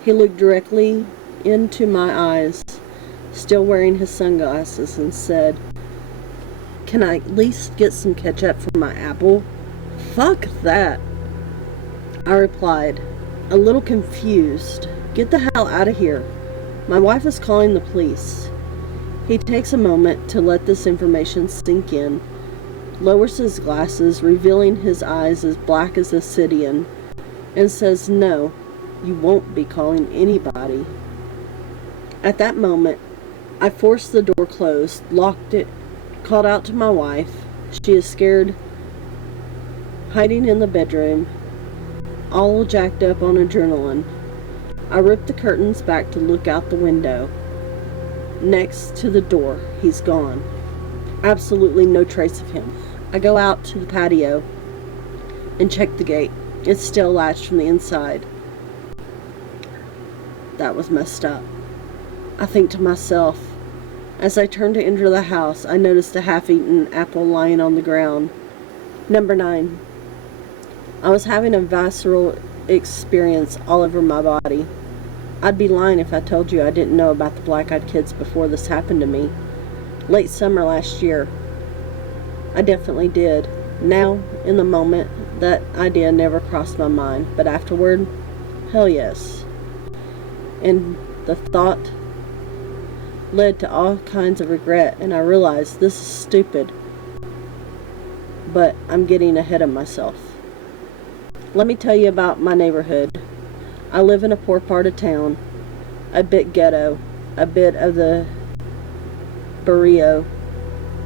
He looked directly into my eyes, still wearing his sunglasses, and said, "Can I at least get some ketchup for my apple?" "Fuck that," I replied, a little confused. "Get the hell out of here. My wife is calling the police." He takes a moment to let this information sink in, lowers his glasses, revealing his eyes as black as obsidian, and says, "No, you won't be calling anybody." At that moment, I forced the door closed, locked it, called out to my wife. She is scared, hiding in the bedroom, all jacked up on adrenaline. I ripped the curtains back to look out the window. Next to the door, he's gone. Absolutely no trace of him. I go out to the patio and check the gate. It's still latched from the inside. That was messed up. I think to myself. As I turned to enter the house, I noticed a half-eaten apple lying on the ground. Number 9. I was having a visceral experience all over my body. I'd be lying if I told you I didn't know about the black-eyed kids before this happened to me. Late summer last year. I definitely did. Now, in the moment, that idea never crossed my mind, but afterward, hell yes. And the thought led to all kinds of regret, and I realized this is stupid, but I'm getting ahead of myself. Let me tell you about my neighborhood. I live in a poor part of town, a bit ghetto, a bit of the barrio,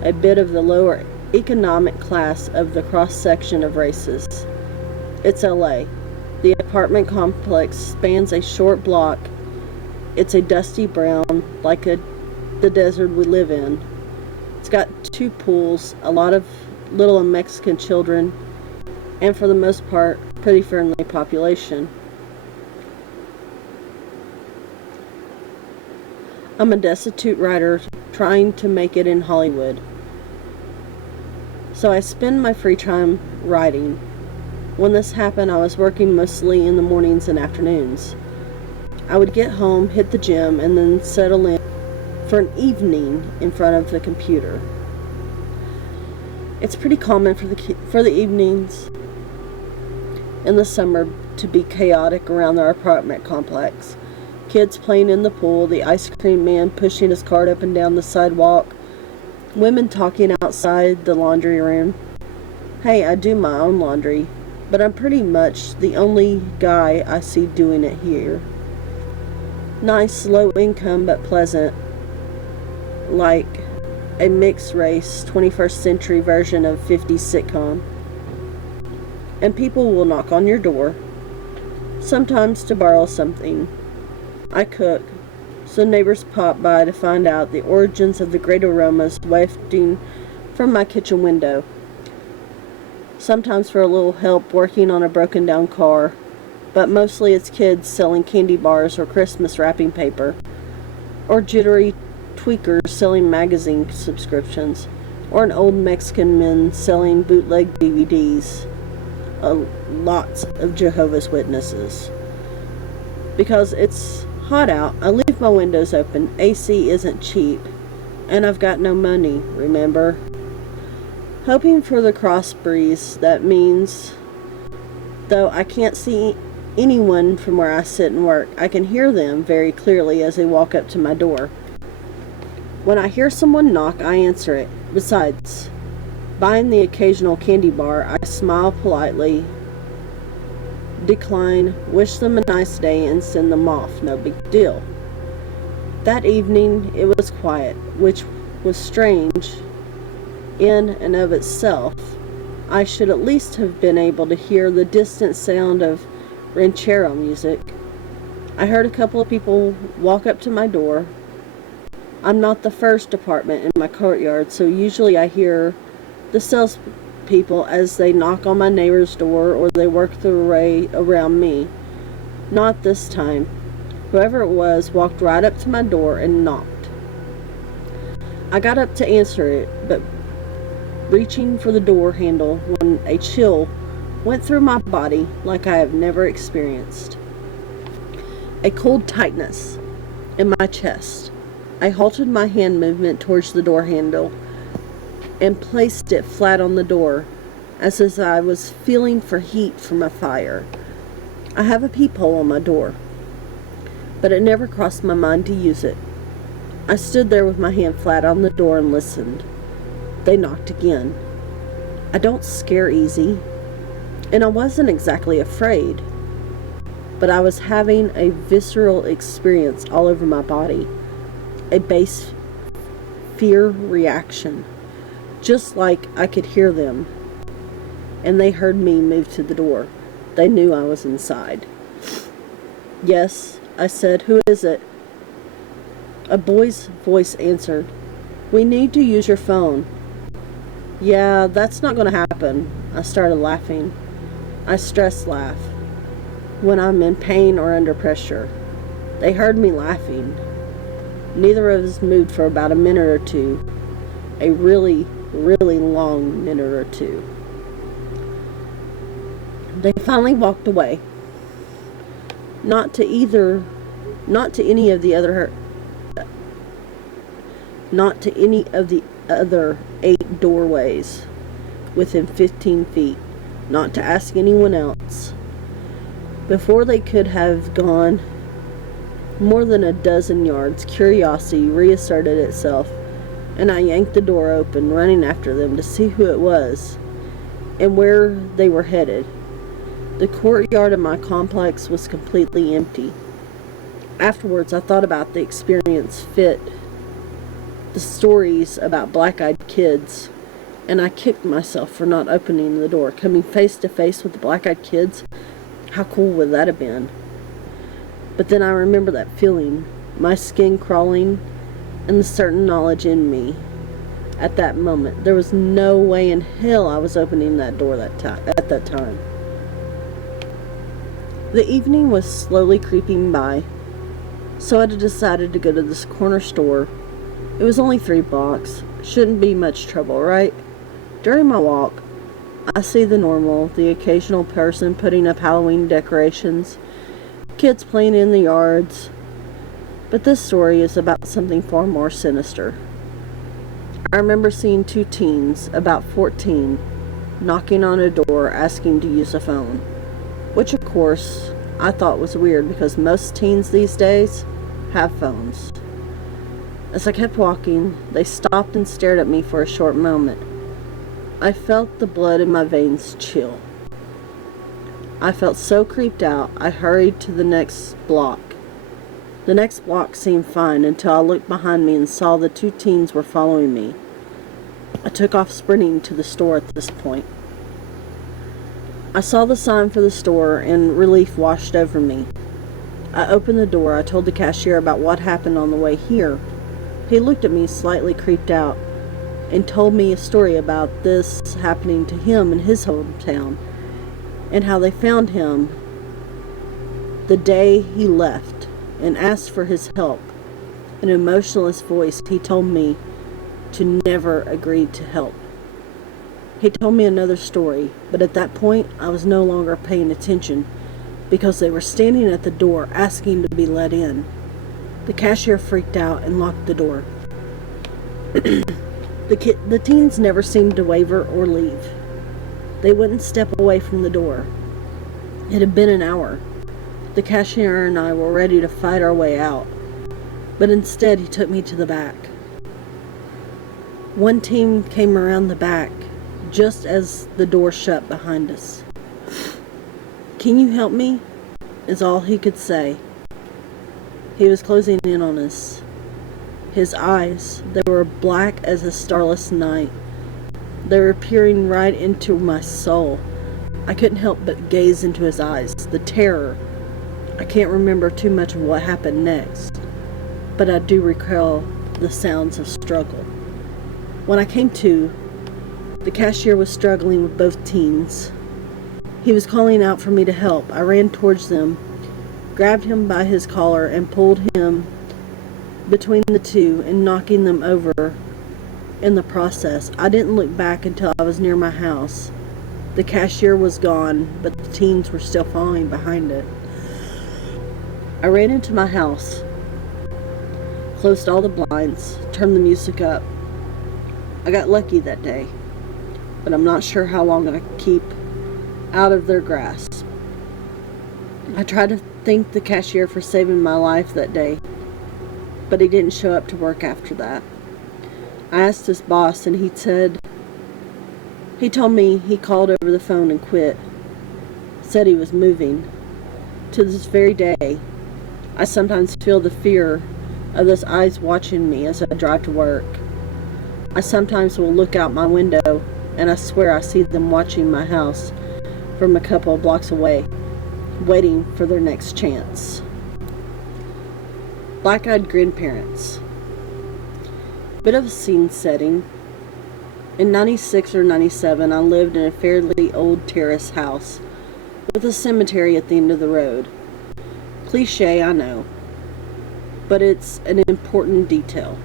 a bit of the lower economic class of the cross-section of races. It's LA. The apartment complex spans a short block. It's a dusty brown, like the desert we live in. It's got 2 pools, a lot of little Mexican children, and for the most part, pretty friendly population. I'm a destitute writer trying to make it in Hollywood. So I spend my free time writing. When this happened, I was working mostly in the mornings and afternoons. I would get home, hit the gym, and then settle in for an evening in front of the computer. It's pretty common for the evenings in the summer to be chaotic around our apartment complex. Kids playing in the pool, the ice cream man pushing his cart up and down the sidewalk, women talking outside the laundry room. Hey, I do my own laundry, but I'm pretty much the only guy I see doing it here. Nice, low income, but pleasant. Like a mixed race, 21st century version of 50s sitcom. And people will knock on your door, sometimes to borrow something. I cook, so neighbors pop by to find out the origins of the great aromas wafting from my kitchen window. Sometimes for a little help working on a broken down car, but mostly it's kids selling candy bars or Christmas wrapping paper, or jittery tweakers selling magazine subscriptions. or an old Mexican man selling bootleg DVDs. Lots of Jehovah's Witnesses. Because it's hot out, I leave my windows open. AC isn't cheap, and I've got no money, remember? Hoping for the cross breeze, that means, though I can't see anyone from where I sit and work, I can hear them very clearly as they walk up to my door. When I hear someone knock, I answer it. Besides buying the occasional candy bar, I smile politely, decline, wish them a nice day, and send them off. No big deal. That evening it was quiet, which was strange in and of itself. I should at least have been able to hear the distant sound of ranchero music. I heard a couple of people walk up to my door. I'm not the first apartment in my courtyard, so usually I hear the salespeople as they knock on my neighbor's door or they work their way around me. Not this time. Whoever it was walked right up to my door and knocked. I got up to answer it, but reaching for the door handle when a chill went through my body like I have never experienced. A cold tightness in my chest. I halted my hand movement towards the door handle and placed it flat on the door, as if I was feeling for heat from a fire. I have a peephole on my door, but it never crossed my mind to use it. I stood there with my hand flat on the door and listened. They knocked again. I don't scare easy, and I wasn't exactly afraid, but I was having a visceral experience all over my body, a base fear reaction, just like I could hear them, and they heard me move to the door. They knew I was inside. Yes, I said, "Who is it?" A boy's voice answered, "We need to use your phone." "Yeah, that's not going to happen." I started laughing. I stress laugh when I'm in pain or under pressure. They heard me laughing. Neither of us moved for about a minute or two. A really, really long minute or two. They finally walked away. Not to any of the other 8 doorways within 15 feet. Not to ask anyone else. Before they could have gone more than a dozen yards, curiosity reasserted itself, and I yanked the door open, running after them to see who it was and where they were headed. The courtyard of my complex was completely empty. Afterwards, I thought about the experience fit the stories about black-eyed kids, and I kicked myself for not opening the door. Coming face to face with the black-eyed kids, how cool would that have been? But then I remember that feeling, my skin crawling, and the certain knowledge in me. At that moment, there was no way in hell I was opening that door at that time. The evening was slowly creeping by, so I decided to go to this corner store. It was only 3 blocks. Shouldn't be much trouble, right? During my walk, I see the normal, the occasional person putting up Halloween decorations, kids playing in the yards, but this story is about something far more sinister. I remember seeing 2 teens, about 14, knocking on a door asking to use a phone, which of course I thought was weird because most teens these days have phones. As I kept walking, they stopped and stared at me for a short moment. I felt the blood in my veins chill. I felt so creeped out, I hurried to the next block. The next block seemed fine until I looked behind me and saw the 2 teens were following me. I took off sprinting to the store at this point. I saw the sign for the store and relief washed over me. I opened the door. I told the cashier about what happened on the way here. He looked at me slightly creeped out and told me a story about this happening to him in his hometown and how they found him the day he left and asked for his help. In an emotionless voice, he told me to never agree to help. He told me another story, but at that point I was no longer paying attention because they were standing at the door asking to be let in. The cashier freaked out and locked the door. The teens never seemed to waver or leave. They wouldn't step away from the door. It had been an hour. The cashier and I were ready to fight our way out, but instead he took me to the back. One teen came around the back just as the door shut behind us. "Can you help me?" is all he could say. He was closing in on us. His eyes, they were black as a starless night. They were peering right into my soul. I couldn't help but gaze into his eyes. The terror. I can't remember too much of what happened next, but I do recall the sounds of struggle. When I came to, the cashier was struggling with both teens. He was calling out for me to help. I ran towards them, grabbed him by his collar, and pulled him between the two and knocking them over in the process. I didn't look back until I was near my house. The cashier was gone, but the teens were still following behind it. I ran into my house, closed all the blinds, turned the music up. I got lucky that day, but I'm not sure how long I could keep out of their grasp. I tried to thank the cashier for saving my life that day, but he didn't show up to work after that. I asked his boss, and he told me he called over the phone and quit. Said he was moving. To this very day, I sometimes feel the fear of those eyes watching me as I drive to work. I sometimes will look out my window, and I swear I see them watching my house from a couple of blocks away, waiting for their next chance. Black-eyed grandparents. Bit of a scene setting. In 96 or 97, I lived in a fairly old terrace house with a cemetery at the end of the road. Cliché, I know, but it's an important detail.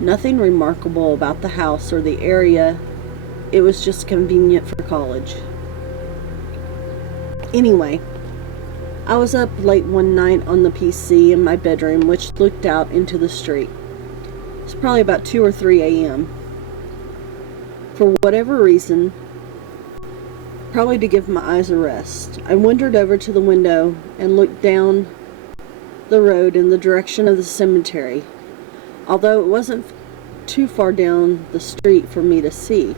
Nothing remarkable about the house or the area. It was just convenient for college. Anyway, I was up late one night on the PC in my bedroom, which looked out into the street. It's probably about 2 or 3 a.m. For whatever reason, probably to give my eyes a rest, I wandered over to the window and looked down the road in the direction of the cemetery. Although it wasn't too far down the street for me to see,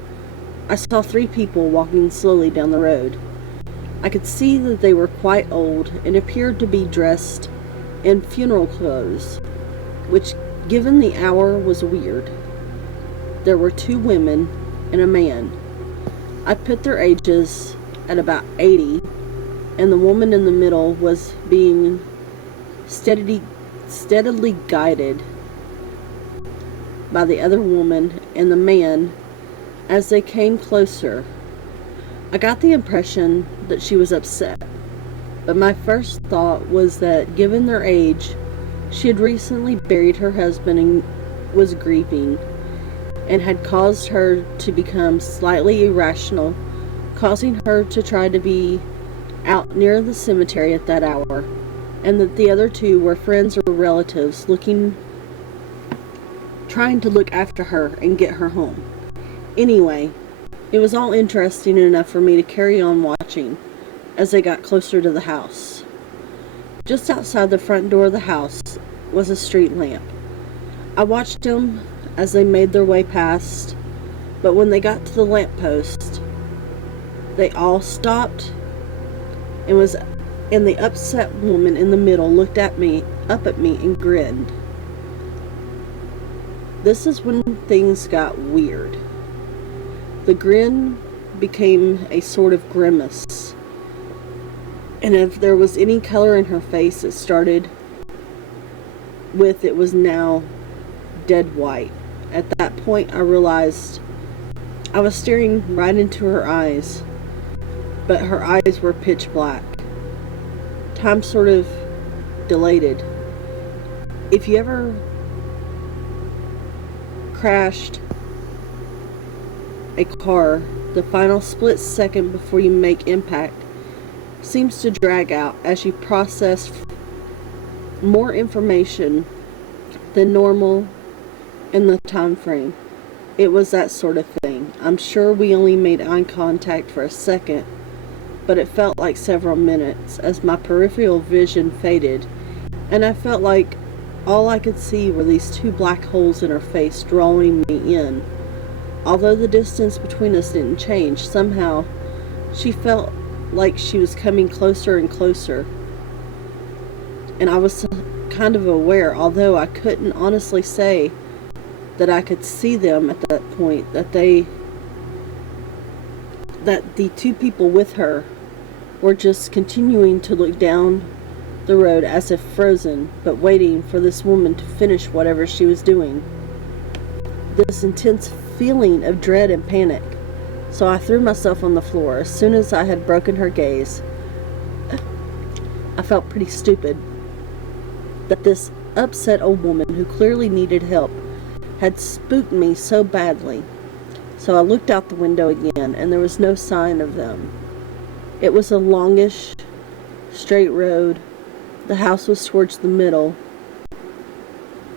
I saw 3 people walking slowly down the road. I could see that they were quite old and appeared to be dressed in funeral clothes, which, given the hour, was weird. There were 2 women and a man. I put their ages at about 80, and the woman in the middle was being steadily guided by the other woman and the man as they came closer. I got the impression that she was upset, but my first thought was that, given their age, she had recently buried her husband and was grieving, and had caused her to become slightly irrational, causing her to try to be out near the cemetery at that hour, and that the other 2 were friends or relatives trying to look after her and get her home. Anyway, it was all interesting enough for me to carry on watching as they got closer to the house. Just outside the front door of the house was a street lamp. I watched them as they made their way past, but when they got to the lamppost, they all stopped, and the upset woman in the middle looked up at me and grinned. This is when things got weird. The grin became a sort of grimace, and if there was any color in her face, it was now dead white. At that point, I realized I was staring right into her eyes, but her eyes were pitch black. Time sort of dilated. If you ever crashed a car, the final split second before you make impact seems to drag out as you process more information than normal in the time frame. It was that sort of thing. I'm sure we only made eye contact for a second, but it felt like several minutes as my peripheral vision faded, and I felt like all I could see were these two black holes in her face drawing me in. Although the distance between us didn't change, somehow she felt like she was coming closer and closer. And I was kind of aware, although I couldn't honestly say that I could see them at that point, that the two people with her were just continuing to look down the road as if frozen, but waiting for this woman to finish whatever she was doing. This intense feeling of dread and panic. So I threw myself on the floor. As soon as I had broken her gaze, I felt pretty stupid that this upset old woman who clearly needed help had spooked me so badly. So I looked out the window again, and there was no sign of them. It was a longish, straight road. The house was towards the middle,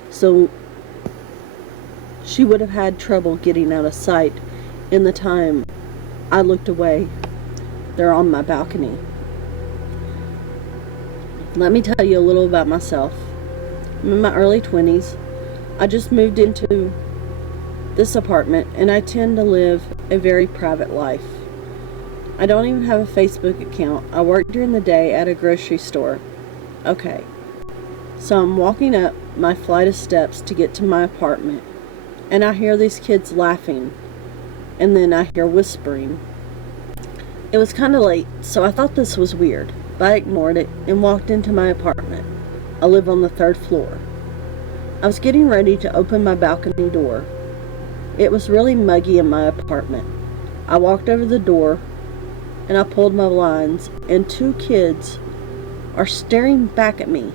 so she would have had trouble getting out of sight in the time I looked away. They're on my balcony. Let me tell you a little about myself. I'm in my early 20s. I just moved into this apartment, and I tend to live a very private life. I don't even have a Facebook account. I work during the day at a grocery store. Okay, so I'm walking up my flight of steps to get to my apartment, and I hear these kids laughing, and then I hear whispering. It was kind of late, so I thought this was weird, but I ignored it and walked into my apartment. I live on the 3rd floor. I was getting ready to open my balcony door. It was really muggy in my apartment. I walked over the door, and I pulled my blinds, and 2 kids are staring back at me.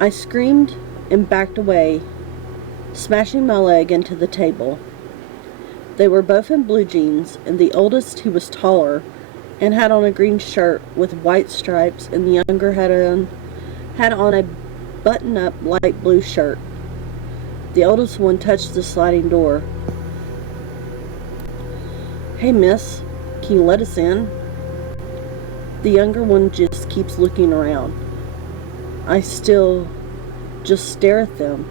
I screamed and backed away, smashing my leg into the table. They were both in blue jeans, and the oldest, who was taller and had on a green shirt with white stripes, and the younger had on a button-up light blue shirt. The oldest one touched the sliding door. "Hey miss, can you let us in?" The younger one just keeps looking around. I still just stare at them.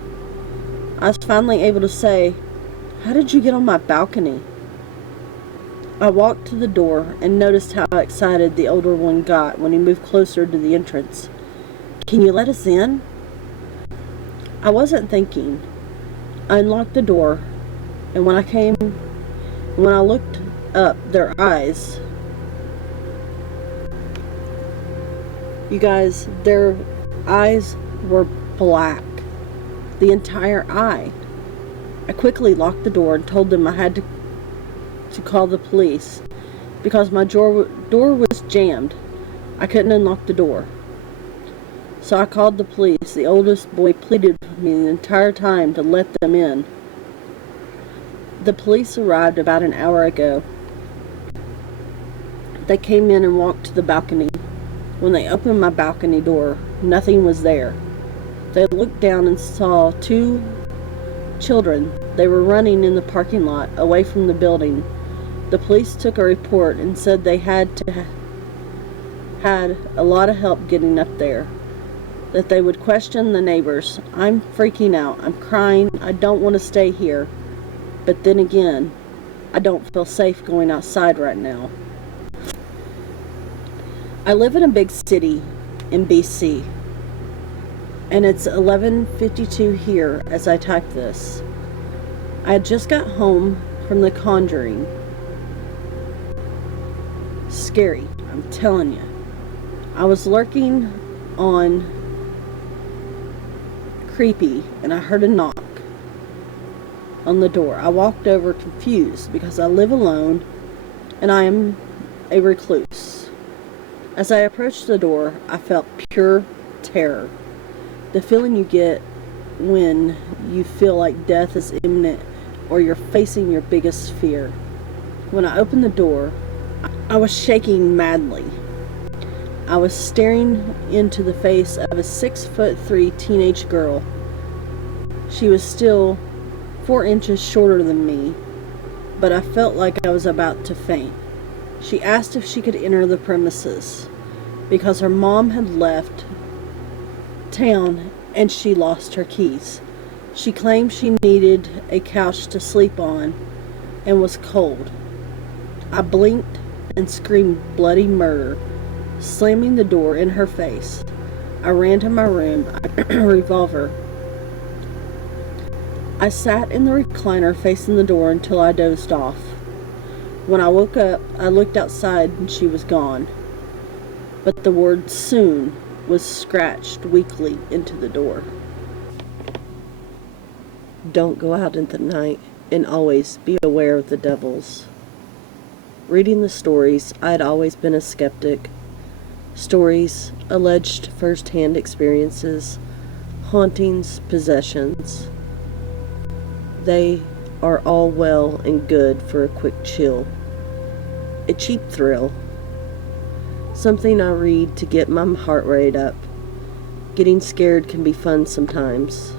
I was finally able to say, "How did you get on my balcony?" I walked to the door and noticed how excited the older one got when he moved closer to the entrance. "Can you let us in?" I wasn't thinking. I unlocked the door, and when I looked up, their eyes, you guys, their eyes were black. The entire eye. I quickly locked the door and told them I had to call the police because my door was jammed. I couldn't unlock the door. So I called the police. The oldest boy pleaded with me the entire time to let them in. The police arrived about an hour ago. They came in and walked to the balcony. When they opened my balcony door, nothing was there. They looked down and saw 2 children. They were running in the parking lot away from the building. The police took a report and said they had a lot of help getting up there, that they would question the neighbors. I'm freaking out. I'm crying. I don't want to stay here. But then again, I don't feel safe going outside right now. I live in a big city in BC, and it's 11:52 here as I type this. I had just got home from The Conjuring. Scary, I'm telling you. I was lurking on creepy, and I heard a knock on the door. I walked over confused because I live alone and I am a recluse. As I approached the door, I felt pure terror. The feeling you get when you feel like death is imminent or you're facing your biggest fear. When I opened the door, I was shaking madly. I was staring into the face of a 6'3" teenage girl. She was still 4 inches shorter than me, but I felt like I was about to faint. She asked if she could enter the premises because her mom had left town and she lost her keys. She claimed she needed a couch to sleep on and was cold. I blinked and screamed bloody murder, slamming the door in her face. I ran to my room, a revolver. I sat in the recliner facing the door until I dozed off. When I woke up, I looked outside and she was gone. But the word soon was scratched weakly into the door. Don't go out in the night, and always be aware of the devils. Reading the stories, I had always been a skeptic. Stories, alleged first-hand experiences, hauntings, possessions. They are all well and good for a quick chill. A cheap thrill. Something I read to get my heart rate up. Getting scared can be fun sometimes.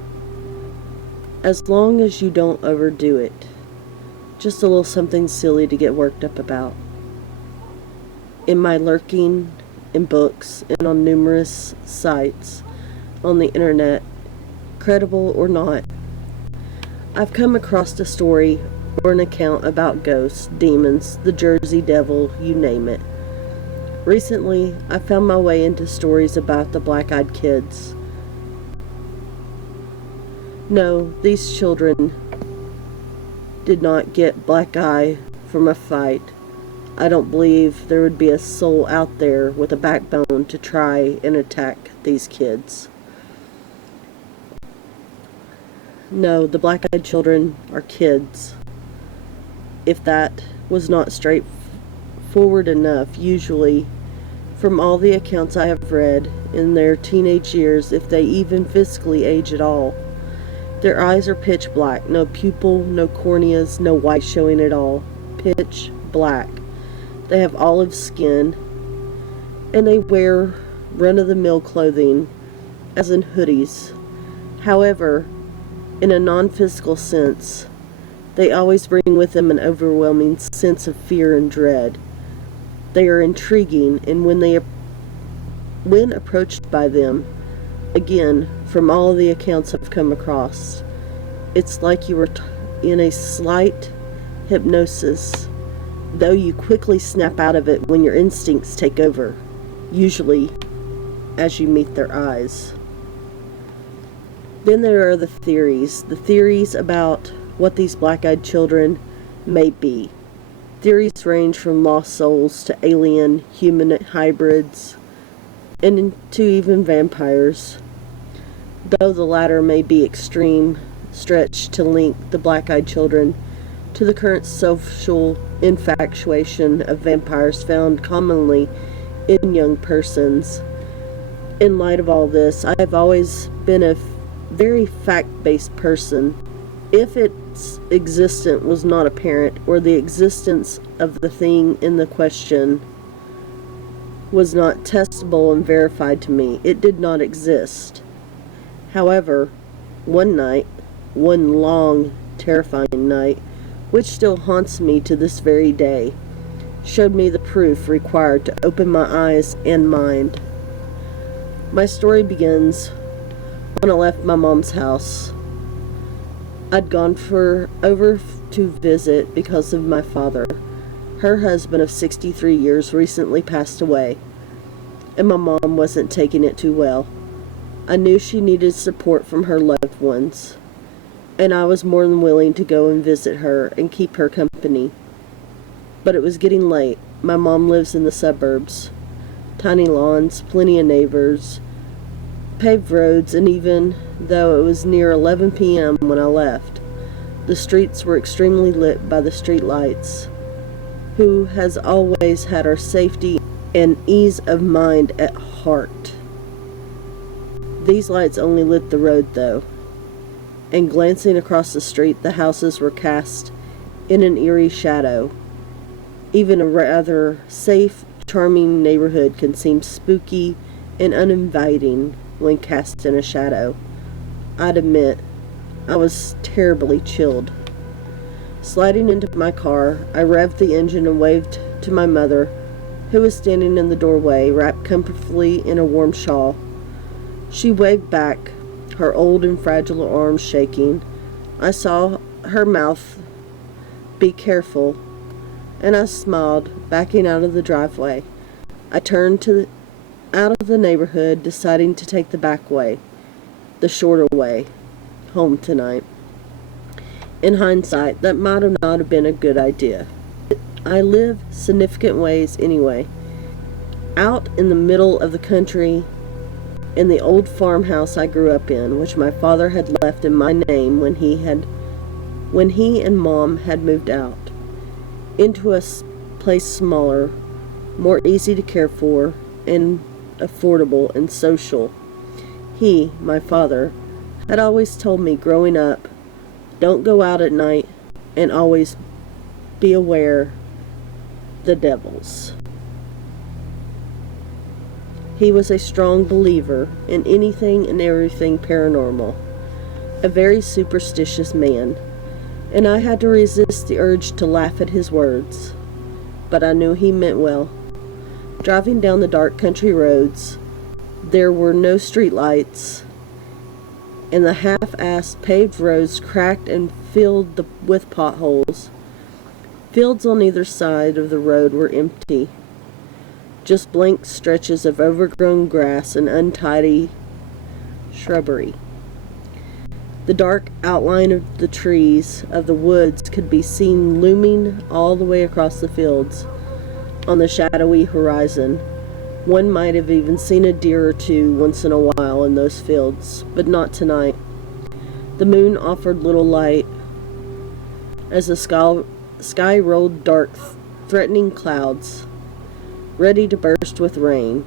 As long as you don't overdo it. Just a little something silly to get worked up about. In my lurking in books and on numerous sites on the internet, credible or not, I've come across a story or an account about ghosts, demons, the Jersey Devil, you name it. Recently, I found my way into stories about the black-eyed kids. No, these children did not get black eye from a fight. I don't believe there would be a soul out there with a backbone to try and attack these kids. No, the black-eyed children are kids. If that was not straightforward enough, usually, from all the accounts I have read, in their teenage years, if they even physically age at all, their eyes are pitch black, no pupil, no corneas, no white showing at all. Pitch black. They have olive skin, and they wear run-of-the-mill clothing, as in hoodies. However, in a non-physical sense, they always bring with them an overwhelming sense of fear and dread. They are intriguing, and when approached by them, again, from all the accounts I've come across, it's like you were in a slight hypnosis, though you quickly snap out of it when your instincts take over, usually as you meet their eyes. Then there are the theories about what these black-eyed children may be. Theories range from lost souls to alien human hybrids, and to even vampires, though the latter may be extreme stretch to link the black-eyed children to the current social infatuation of vampires found commonly in young persons. In light of all this, I have always been a very fact-based person. If its existence was not apparent, or the existence of the thing in the question was not testable and verified to me, it did not exist. However, one long, terrifying night, which still haunts me to this very day, showed me the proof required to open my eyes and mind. My story begins when I left my mom's house. I'd gone over to visit because of my father. Her husband of 63 years recently passed away, and my mom wasn't taking it too well. I knew she needed support from her loved ones, and I was more than willing to go and visit her and keep her company. But it was getting late. My mom lives in the suburbs. Tiny lawns, plenty of neighbors, paved roads, and even though it was near 11 p.m. when I left, the streets were extremely lit by the street lights. Who has always had our safety and ease of mind at heart. These lights only lit the road, though. and glancing across the street, the houses were cast in an eerie shadow. Even a rather safe, charming neighborhood can seem spooky and uninviting when cast in a shadow. I'd admit, I was terribly chilled. Sliding into my car, I revved the engine and waved to my mother, who was standing in the doorway, wrapped comfortably in a warm shawl. She waved back, her old and fragile arms shaking. I saw her mouth be careful, and I smiled, backing out of the driveway. I turned out of the neighborhood, deciding to take the back way, the shorter way, home tonight. In hindsight, that might have not have been a good idea. I live significant ways anyway. Out in the middle of the country, in the old farmhouse I grew up in, which my father had left in my name when he and Mom had moved out, into a place smaller, more easy to care for, and affordable and social. He, my father, had always told me growing up, don't go out at night, and always be aware the devils. He was a strong believer in anything and everything paranormal, a very superstitious man, and I had to resist the urge to laugh at his words, but I knew he meant well. Driving down the dark country roads, there were no street lights, and the half-assed paved roads cracked and filled with potholes. Fields on either side of the road were empty, just blank stretches of overgrown grass and untidy shrubbery. The dark outline of the trees of the woods could be seen looming all the way across the fields on the shadowy horizon. One might have even seen a deer or two once in a while in those fields, but not tonight. The moon offered little light as the sky rolled dark, threatening clouds, ready to burst with rain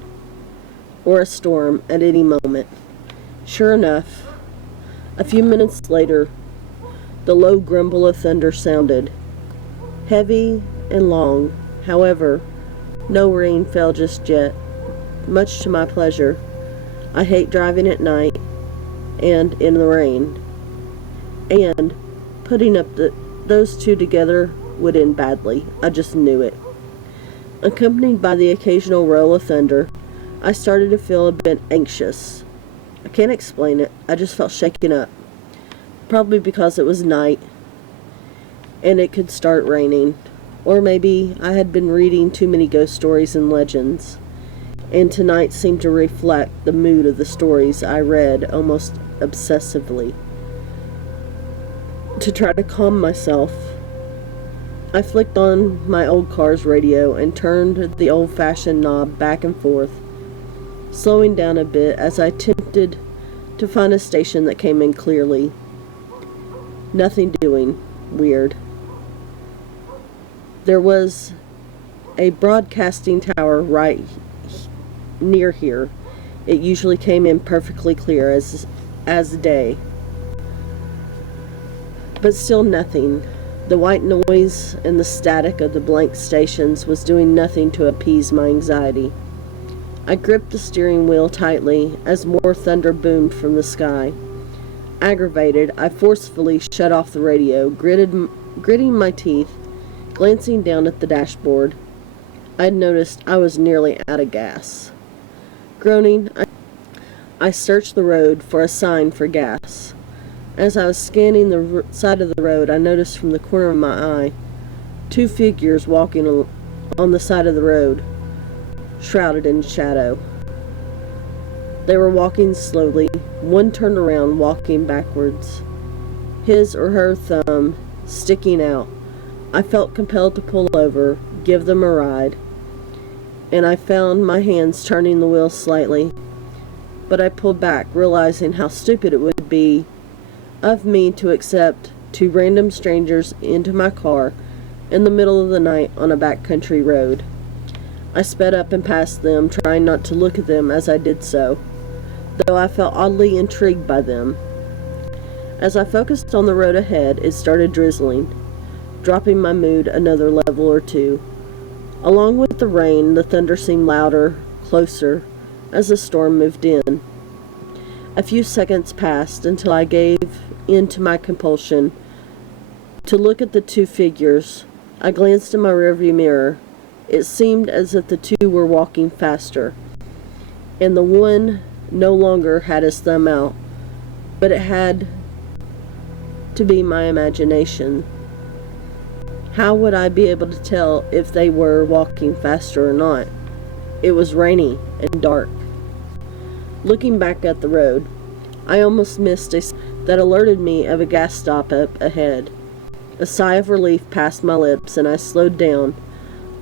or a storm at any moment. Sure enough, a few minutes later, the low grumble of thunder sounded, heavy and long. However, no rain fell just yet, much to my pleasure. I hate driving at night and in the rain, and putting up those two together would end badly. I just knew it. Accompanied by the occasional roll of thunder, I started to feel a bit anxious. I can't explain it. I just felt shaken up. Probably because it was night and it could start raining. Or maybe I had been reading too many ghost stories and legends, and tonight seemed to reflect the mood of the stories I read almost obsessively. To try to calm myself, I flicked on my old car's radio and turned the old-fashioned knob back and forth, slowing down a bit as I attempted to find a station that came in clearly. Nothing doing. Weird. There was a broadcasting tower right near here. It usually came in perfectly clear as day. But still nothing. The white noise and the static of the blank stations was doing nothing to appease my anxiety. I gripped the steering wheel tightly as more thunder boomed from the sky. Aggravated, I forcefully shut off the radio, gritting my teeth, glancing down at the dashboard. I had noticed I was nearly out of gas. Groaning, I searched the road for a sign for gas. As I was scanning the side of the road, I noticed from the corner of my eye 2 figures walking on the side of the road, shrouded in shadow. They were walking slowly, one turned around, walking backwards, his or her thumb sticking out. I felt compelled to pull over, give them a ride, and I found my hands turning the wheel slightly, but I pulled back, realizing how stupid it would be of me to accept 2 random strangers into my car in the middle of the night on a backcountry road. I sped up and past them, trying not to look at them as I did so, though I felt oddly intrigued by them. As I focused on the road ahead, it started drizzling, dropping my mood another level or two. Along with the rain, the thunder seemed louder, closer, as the storm moved in. A few seconds passed until I gave in to my compulsion to look at the two figures. I glanced in my rearview mirror. It seemed as if the two were walking faster, and the one no longer had his thumb out, but it had to be my imagination. How would I be able to tell if they were walking faster or not? It was rainy and dark. Looking back at the road, I almost missed a that alerted me of a gas stop up ahead. A sigh of relief passed my lips, and I slowed down,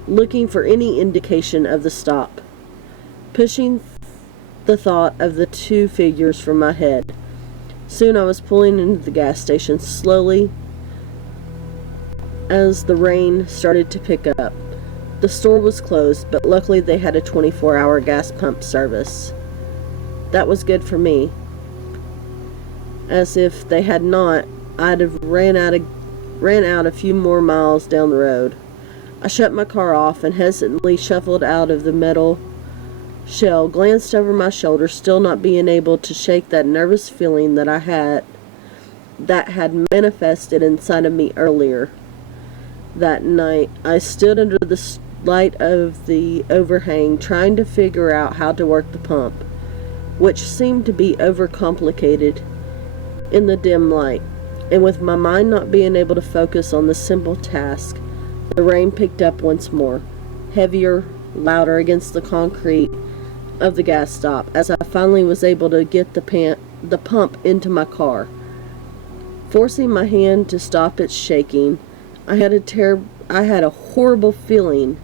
looking for any indication of the stop, pushing the thought of the two figures from my head. Soon I was pulling into the gas station slowly as the rain started to pick up. The store was closed, but luckily they had a 24-hour gas pump service. That was good for me, as if they had not, I'd have ran out a few more miles down the road. I shut my car off and hesitantly shuffled out of the metal shell, glanced over my shoulder, still not being able to shake that nervous feeling that had manifested inside of me earlier. That night, I stood under the light of the overhang, trying to figure out how to work the pump, which seemed to be overcomplicated in the dim light. And with my mind not being able to focus on the simple task, the rain picked up once more, heavier, louder against the concrete of the gas stop, as I finally was able to get the pump into my car. Forcing my hand to stop its shaking, I had a horrible feeling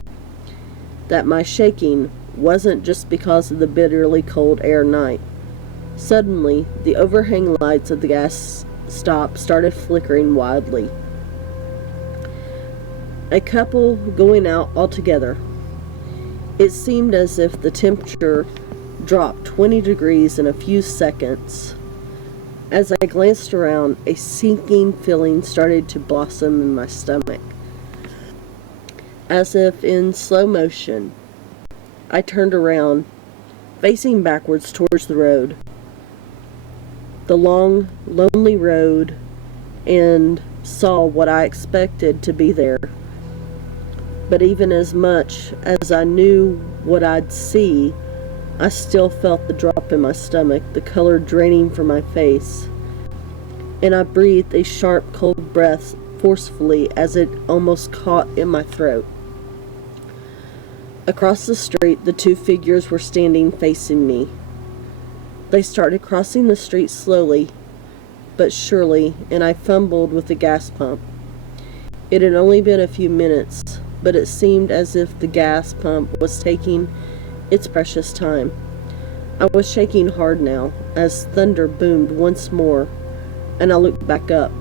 that my shaking wasn't just because of the bitterly cold air night. Suddenly, the overhang lights of the gas stop started flickering wildly. A couple going out altogether. It seemed as if the temperature dropped 20 degrees in a few seconds. As I glanced around, a sinking feeling started to blossom in my stomach. As if in slow motion, I turned around, facing backwards towards the road. The long, lonely road, and saw what I expected to be there. But even as much as I knew what I'd see, I still felt the drop in my stomach, the color draining from my face, and I breathed a sharp, cold breath forcefully as it almost caught in my throat. Across the street, the two figures were standing facing me. They started crossing the street slowly but surely, and I fumbled with the gas pump. It had only been a few minutes, but it seemed as if the gas pump was taking its precious time. I was shaking hard now, as thunder boomed once more, and I looked back up.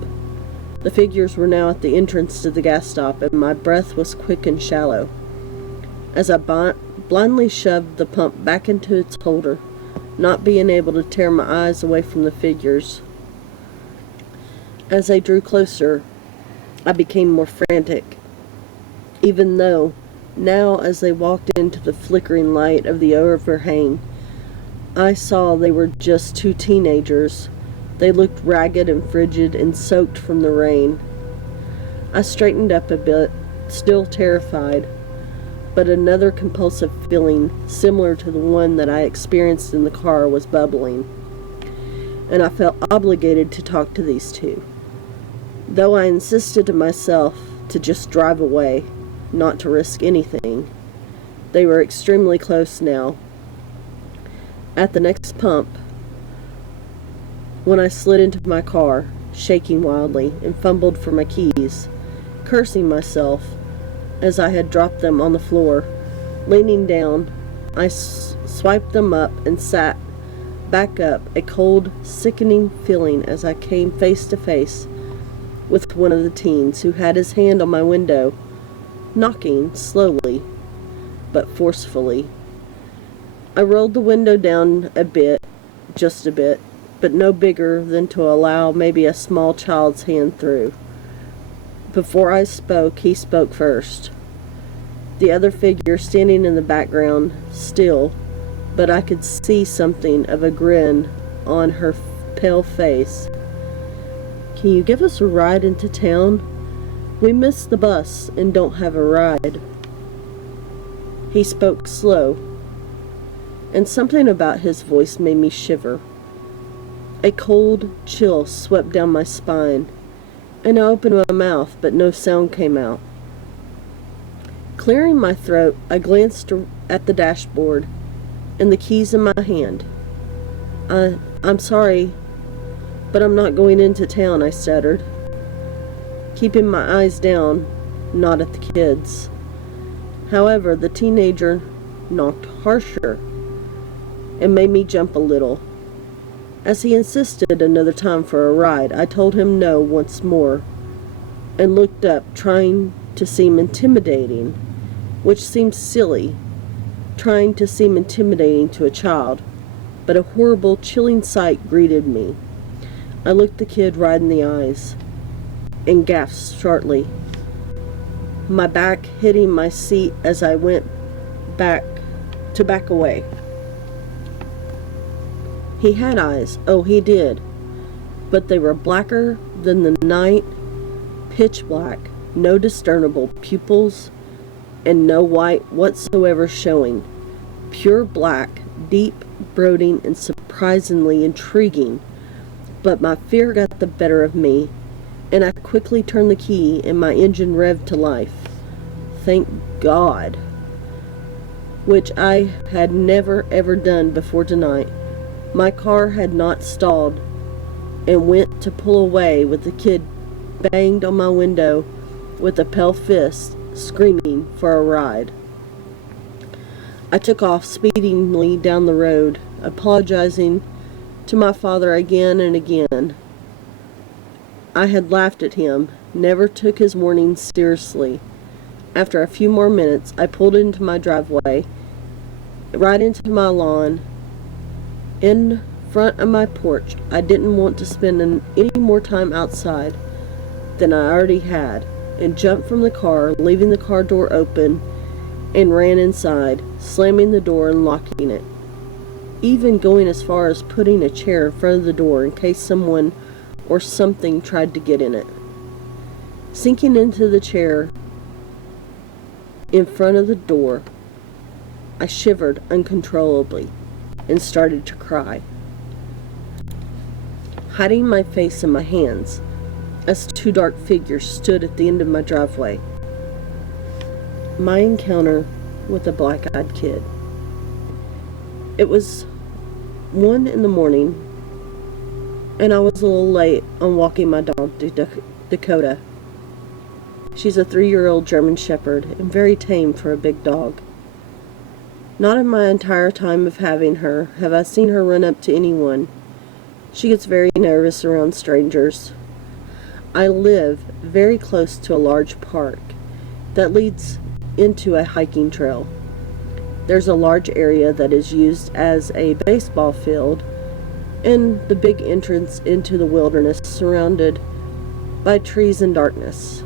The figures were now at the entrance to the gas stop, and my breath was quick and shallow. As I blindly shoved the pump back into its holder, not being able to tear my eyes away from the figures. As they drew closer, I became more frantic, even though, now as they walked into the flickering light of the overhang, I saw they were just two teenagers. They looked ragged and frigid and soaked from the rain. I straightened up a bit, still terrified, but another compulsive feeling, similar to the one that I experienced in the car, was bubbling, and I felt obligated to talk to these two. Though I insisted to myself to just drive away, not to risk anything, they were extremely close now. At the next pump, when I slid into my car, shaking wildly, and fumbled for my keys, cursing myself as I had dropped them on the floor, leaning down, I swiped them up and sat back up, a cold, sickening feeling as I came face to face with one of the teens who had his hand on my window, knocking slowly but forcefully. I rolled the window down a bit, just a bit, but no bigger than to allow maybe a small child's hand through. Before I spoke, he spoke first. The other figure standing in the background, still, but I could see something of a grin on her pale face. "Can you give us a ride into town? We missed the bus and don't have a ride." He spoke slow, and something about his voice made me shiver. A cold chill swept down my spine, and I opened my mouth, but no sound came out. Clearing my throat, I glanced at the dashboard and the keys in my hand. I'm sorry, but I'm not going into town," I stuttered, keeping my eyes down, not at the kids. However, the teenager knocked harsher and made me jump a little. As he insisted another time for a ride, I told him no once more and looked up, trying to seem intimidating, which seemed silly, trying to seem intimidating to a child, but a horrible, chilling sight greeted me. I looked the kid right in the eyes and gasped shortly, my back hitting my seat as I went back away. He had eyes, oh he did, but they were blacker than the night, pitch black, no discernible pupils, and no white whatsoever showing. Pure black, deep, brooding, and surprisingly intriguing. But my fear got the better of me, and I quickly turned the key and my engine revved to life. Thank God. Which I had never ever done before tonight. My car had not stalled and went to pull away with the kid banged on my window with a pale fist, screaming for a ride. I took off speedingly down the road, apologizing to my father again and again. I had laughed at him, never took his warnings seriously. After a few more minutes, I pulled into my driveway, right into my lawn, in front of my porch. I didn't want to spend any more time outside than I already had, and jumped from the car, leaving the car door open, and ran inside, slamming the door and locking it, even going as far as putting a chair in front of the door in case someone or something tried to get in it. Sinking into the chair in front of the door, I shivered uncontrollably and started to cry, hiding my face in my hands as two dark figures stood at the end of my driveway. My encounter with a black-eyed kid. It was 1 a.m, and I was a little late on walking my dog, Dakota. She's a 3-year-old German Shepherd and very tame for a big dog. Not in my entire time of having her have I seen her run up to anyone. She gets very nervous around strangers. I live very close to a large park that leads into a hiking trail. There's a large area that is used as a baseball field and the big entrance into the wilderness surrounded by trees and darkness.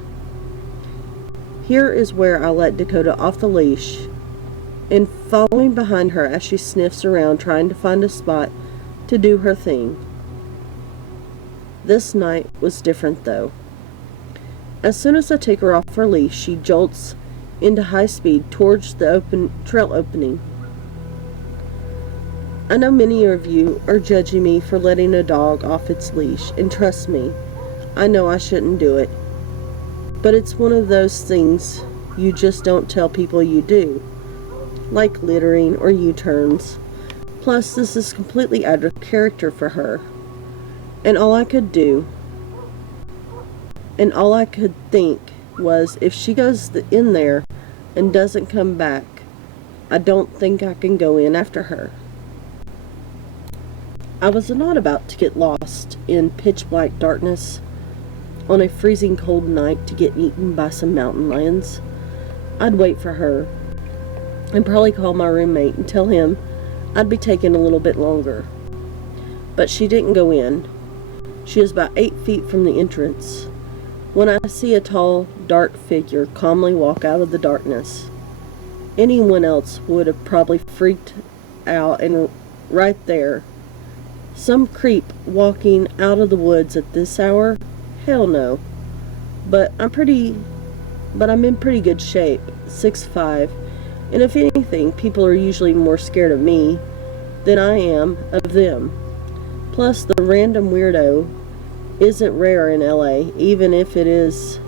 Here is where I let Dakota off the leash and following behind her as she sniffs around trying to find a spot to do her thing. This night was different though. As soon as I take her off her leash, she jolts into high speed towards the trail opening. I know many of you are judging me for letting a dog off its leash, and trust me, I know I shouldn't do it. But it's one of those things you just don't tell people you do, like littering or U-turns. Plus, this is completely out of character for her. And all I could think was, if she goes in there and doesn't come back, I don't think I can go in after her. I was not about to get lost in pitch black darkness on a freezing cold night to get eaten by some mountain lions. I'd wait for her and probably call my roommate and tell him I'd be taking a little bit longer. but she didn't go in. She is about 8 feet from the entrance when I see a tall, dark figure calmly walk out of the darkness. Anyone else would have probably freaked out, and right there, some creep walking out of the woods at this hour? Hell no. But I'm in pretty good shape, 6'5", and if anything, people are usually more scared of me than I am of them. Plus, the random weirdo isn't rare in LA, even if it is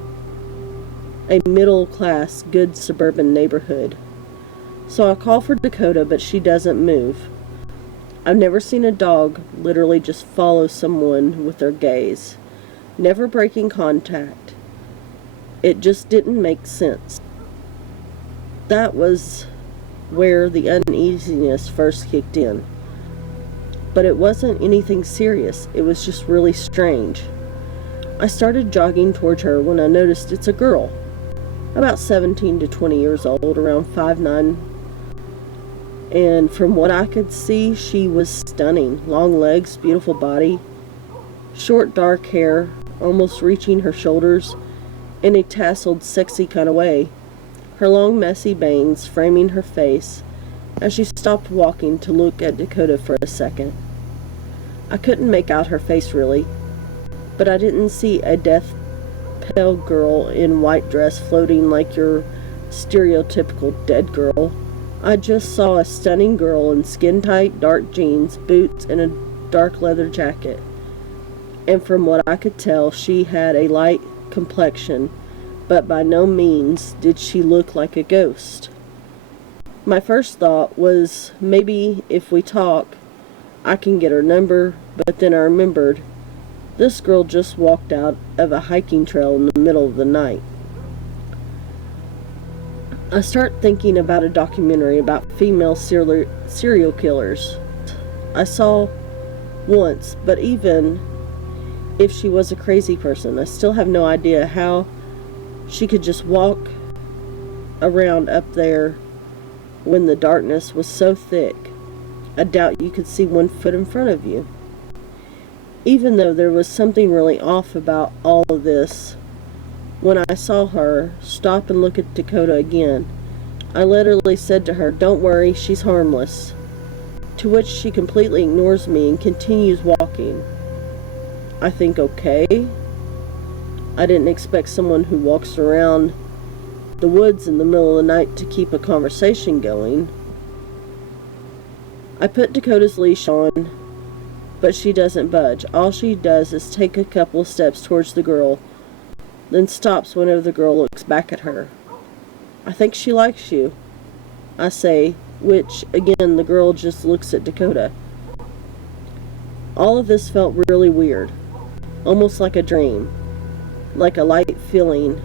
a middle-class, good suburban neighborhood. So I call for Dakota, but she doesn't move. I've never seen a dog literally just follow someone with their gaze, never breaking contact. It just didn't make sense. That was where the uneasiness first kicked in. But it wasn't anything serious. It was just really strange. I started jogging towards her when I noticed it's a girl, about 17 to 20 years old, around 5'9". And from what I could see, she was stunning. Long legs, beautiful body, short dark hair, almost reaching her shoulders, in a tasseled, sexy kind of way. Her long, messy bangs framing her face as she stopped walking to look at Dakota for a second. I couldn't make out her face really, but I didn't see a death pale girl in white dress floating like your stereotypical dead girl. I just saw a stunning girl in skin-tight dark jeans, boots, and a dark leather jacket. And from what I could tell, she had a light complexion, but by no means did she look like a ghost. My first thought was maybe if we talk, I can get her number, but then I remembered this girl just walked out of a hiking trail in the middle of the night. I start thinking about a documentary about female serial killers I saw once, but even if she was a crazy person, I still have no idea how she could just walk around up there when the darkness was so thick. I doubt you could see 1 foot in front of you. Even though there was something really off about all of this, when I saw her stop and look at Dakota again, I literally said to her, "Don't worry, she's harmless." To which she completely ignores me and continues walking. I think, okay. I didn't expect someone who walks around the woods in the middle of the night to keep a conversation going. I put Dakota's leash on, but she doesn't budge. All she does is take a couple of steps towards the girl, then stops whenever the girl looks back at her. "I think she likes you," I say, which, again, the girl just looks at Dakota. All of this felt really weird, almost like a dream, like a light feeling,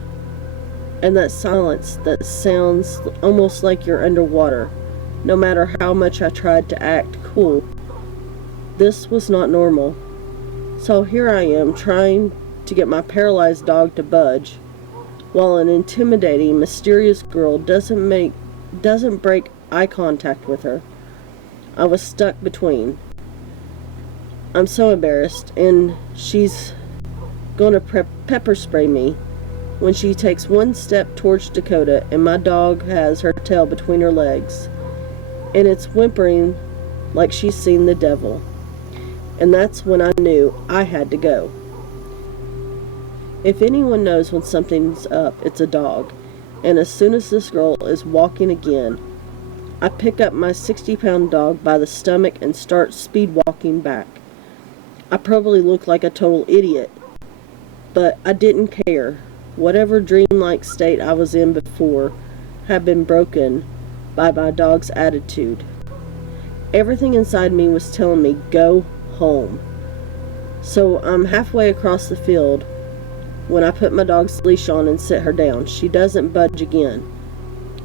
and that silence that sounds almost like you're underwater. No matter how much I tried to act cool, this was not normal. So here I am trying to get my paralyzed dog to budge, while an intimidating, mysterious girl doesn't break eye contact with her. I was stuck between. I'm so embarrassed, and she's gonna pepper spray me when she takes one step towards Dakota, and my dog has her tail between her legs, and it's whimpering like she's seen the devil. And that's when I knew I had to go. If anyone knows when something's up, it's a dog. And as soon as this girl is walking again, I pick up my 60-pound dog by the stomach and start speed walking back. I probably look like a total idiot, but I didn't care. Whatever dreamlike state I was in before had been broken by my dog's attitude. Everything inside me was telling me, go home. So I'm halfway across the field when I put my dog's leash on and sit her down. She doesn't budge again.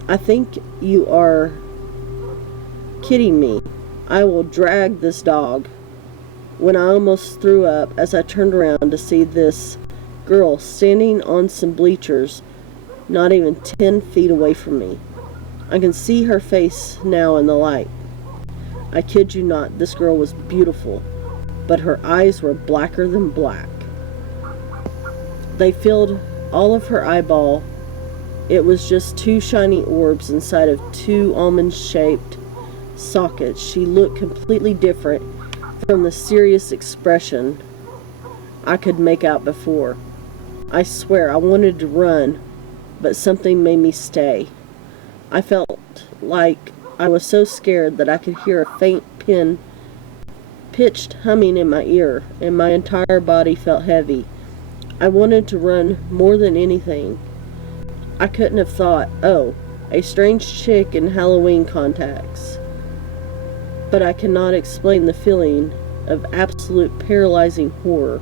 "I think you are kidding me. I will drag this dog." When I almost threw up as I turned around to see this girl standing on some bleachers not even 10 feet away from me. I can see her face now in the light. I kid you not, this girl was beautiful. but her eyes were blacker than black. They filled all of her eyeball. It was just two shiny orbs inside of two almond-shaped sockets. She looked completely different from the serious expression I could make out before. I swear I wanted to run, but something made me stay. I felt like I was so scared that I could hear a faint pitched humming in my ear, and my entire body felt heavy. I wanted to run more than anything. I couldn't have thought, oh, a strange chick in Halloween contacts. But I cannot explain the feeling of absolute paralyzing horror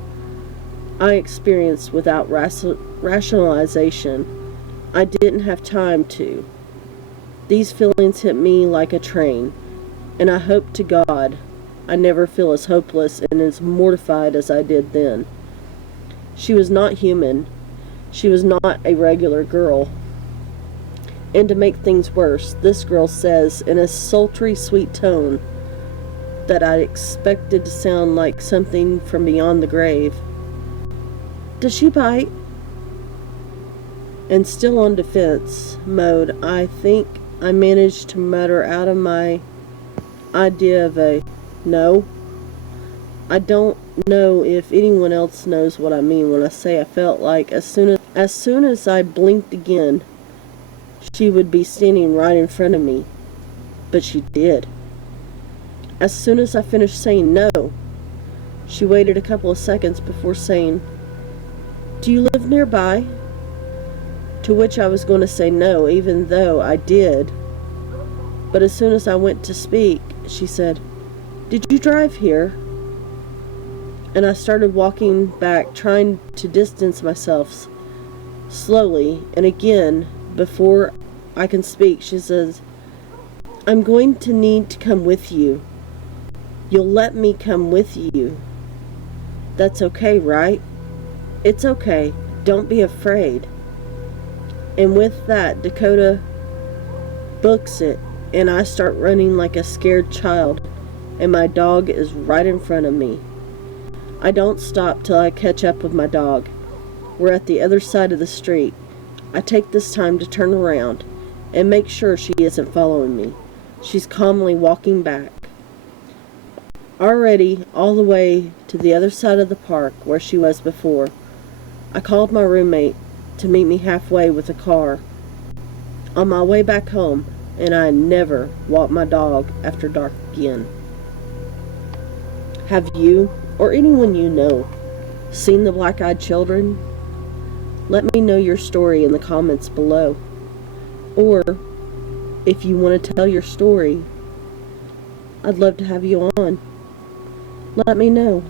I experienced without rationalization. I didn't have time to. These feelings hit me like a train, and I hope to God I never feel as hopeless and as mortified as I did then. She was not human. She was not a regular girl. And to make things worse, this girl says in a sultry, sweet tone that I expected to sound like something from beyond the grave, "Does she bite?" And still on defense mode, I think I managed to mutter out of my idea of a no. I don't know if anyone else knows what I mean when I say I felt like as soon as I blinked again, she would be standing right in front of me. But she did. As soon as I finished saying no, she waited a couple of seconds before saying, "Do you live nearby?" To which I was going to say no, even though I did. But as soon as I went to speak, she said, "Did you drive here?" And I started walking back, trying to distance myself slowly. And again, before I can speak, she says, "I'm going to need to come with you. You'll let me come with you. That's okay, right?" "It's okay. Don't be afraid." And with that, Dakota books it, and I start running like a scared child, and my dog is right in front of me. I don't stop till I catch up with my dog. We're at the other side of the street. I take this time to turn around and make sure she isn't following me. She's calmly walking back. Already all the way to the other side of the park where she was before. I called my roommate to meet me halfway with a car on my way back home, and I never walked my dog after dark again. Have you, or anyone you know, seen the black-eyed children? Let me know your story in the comments below. Or, if you want to tell your story, I'd love to have you on. Let me know.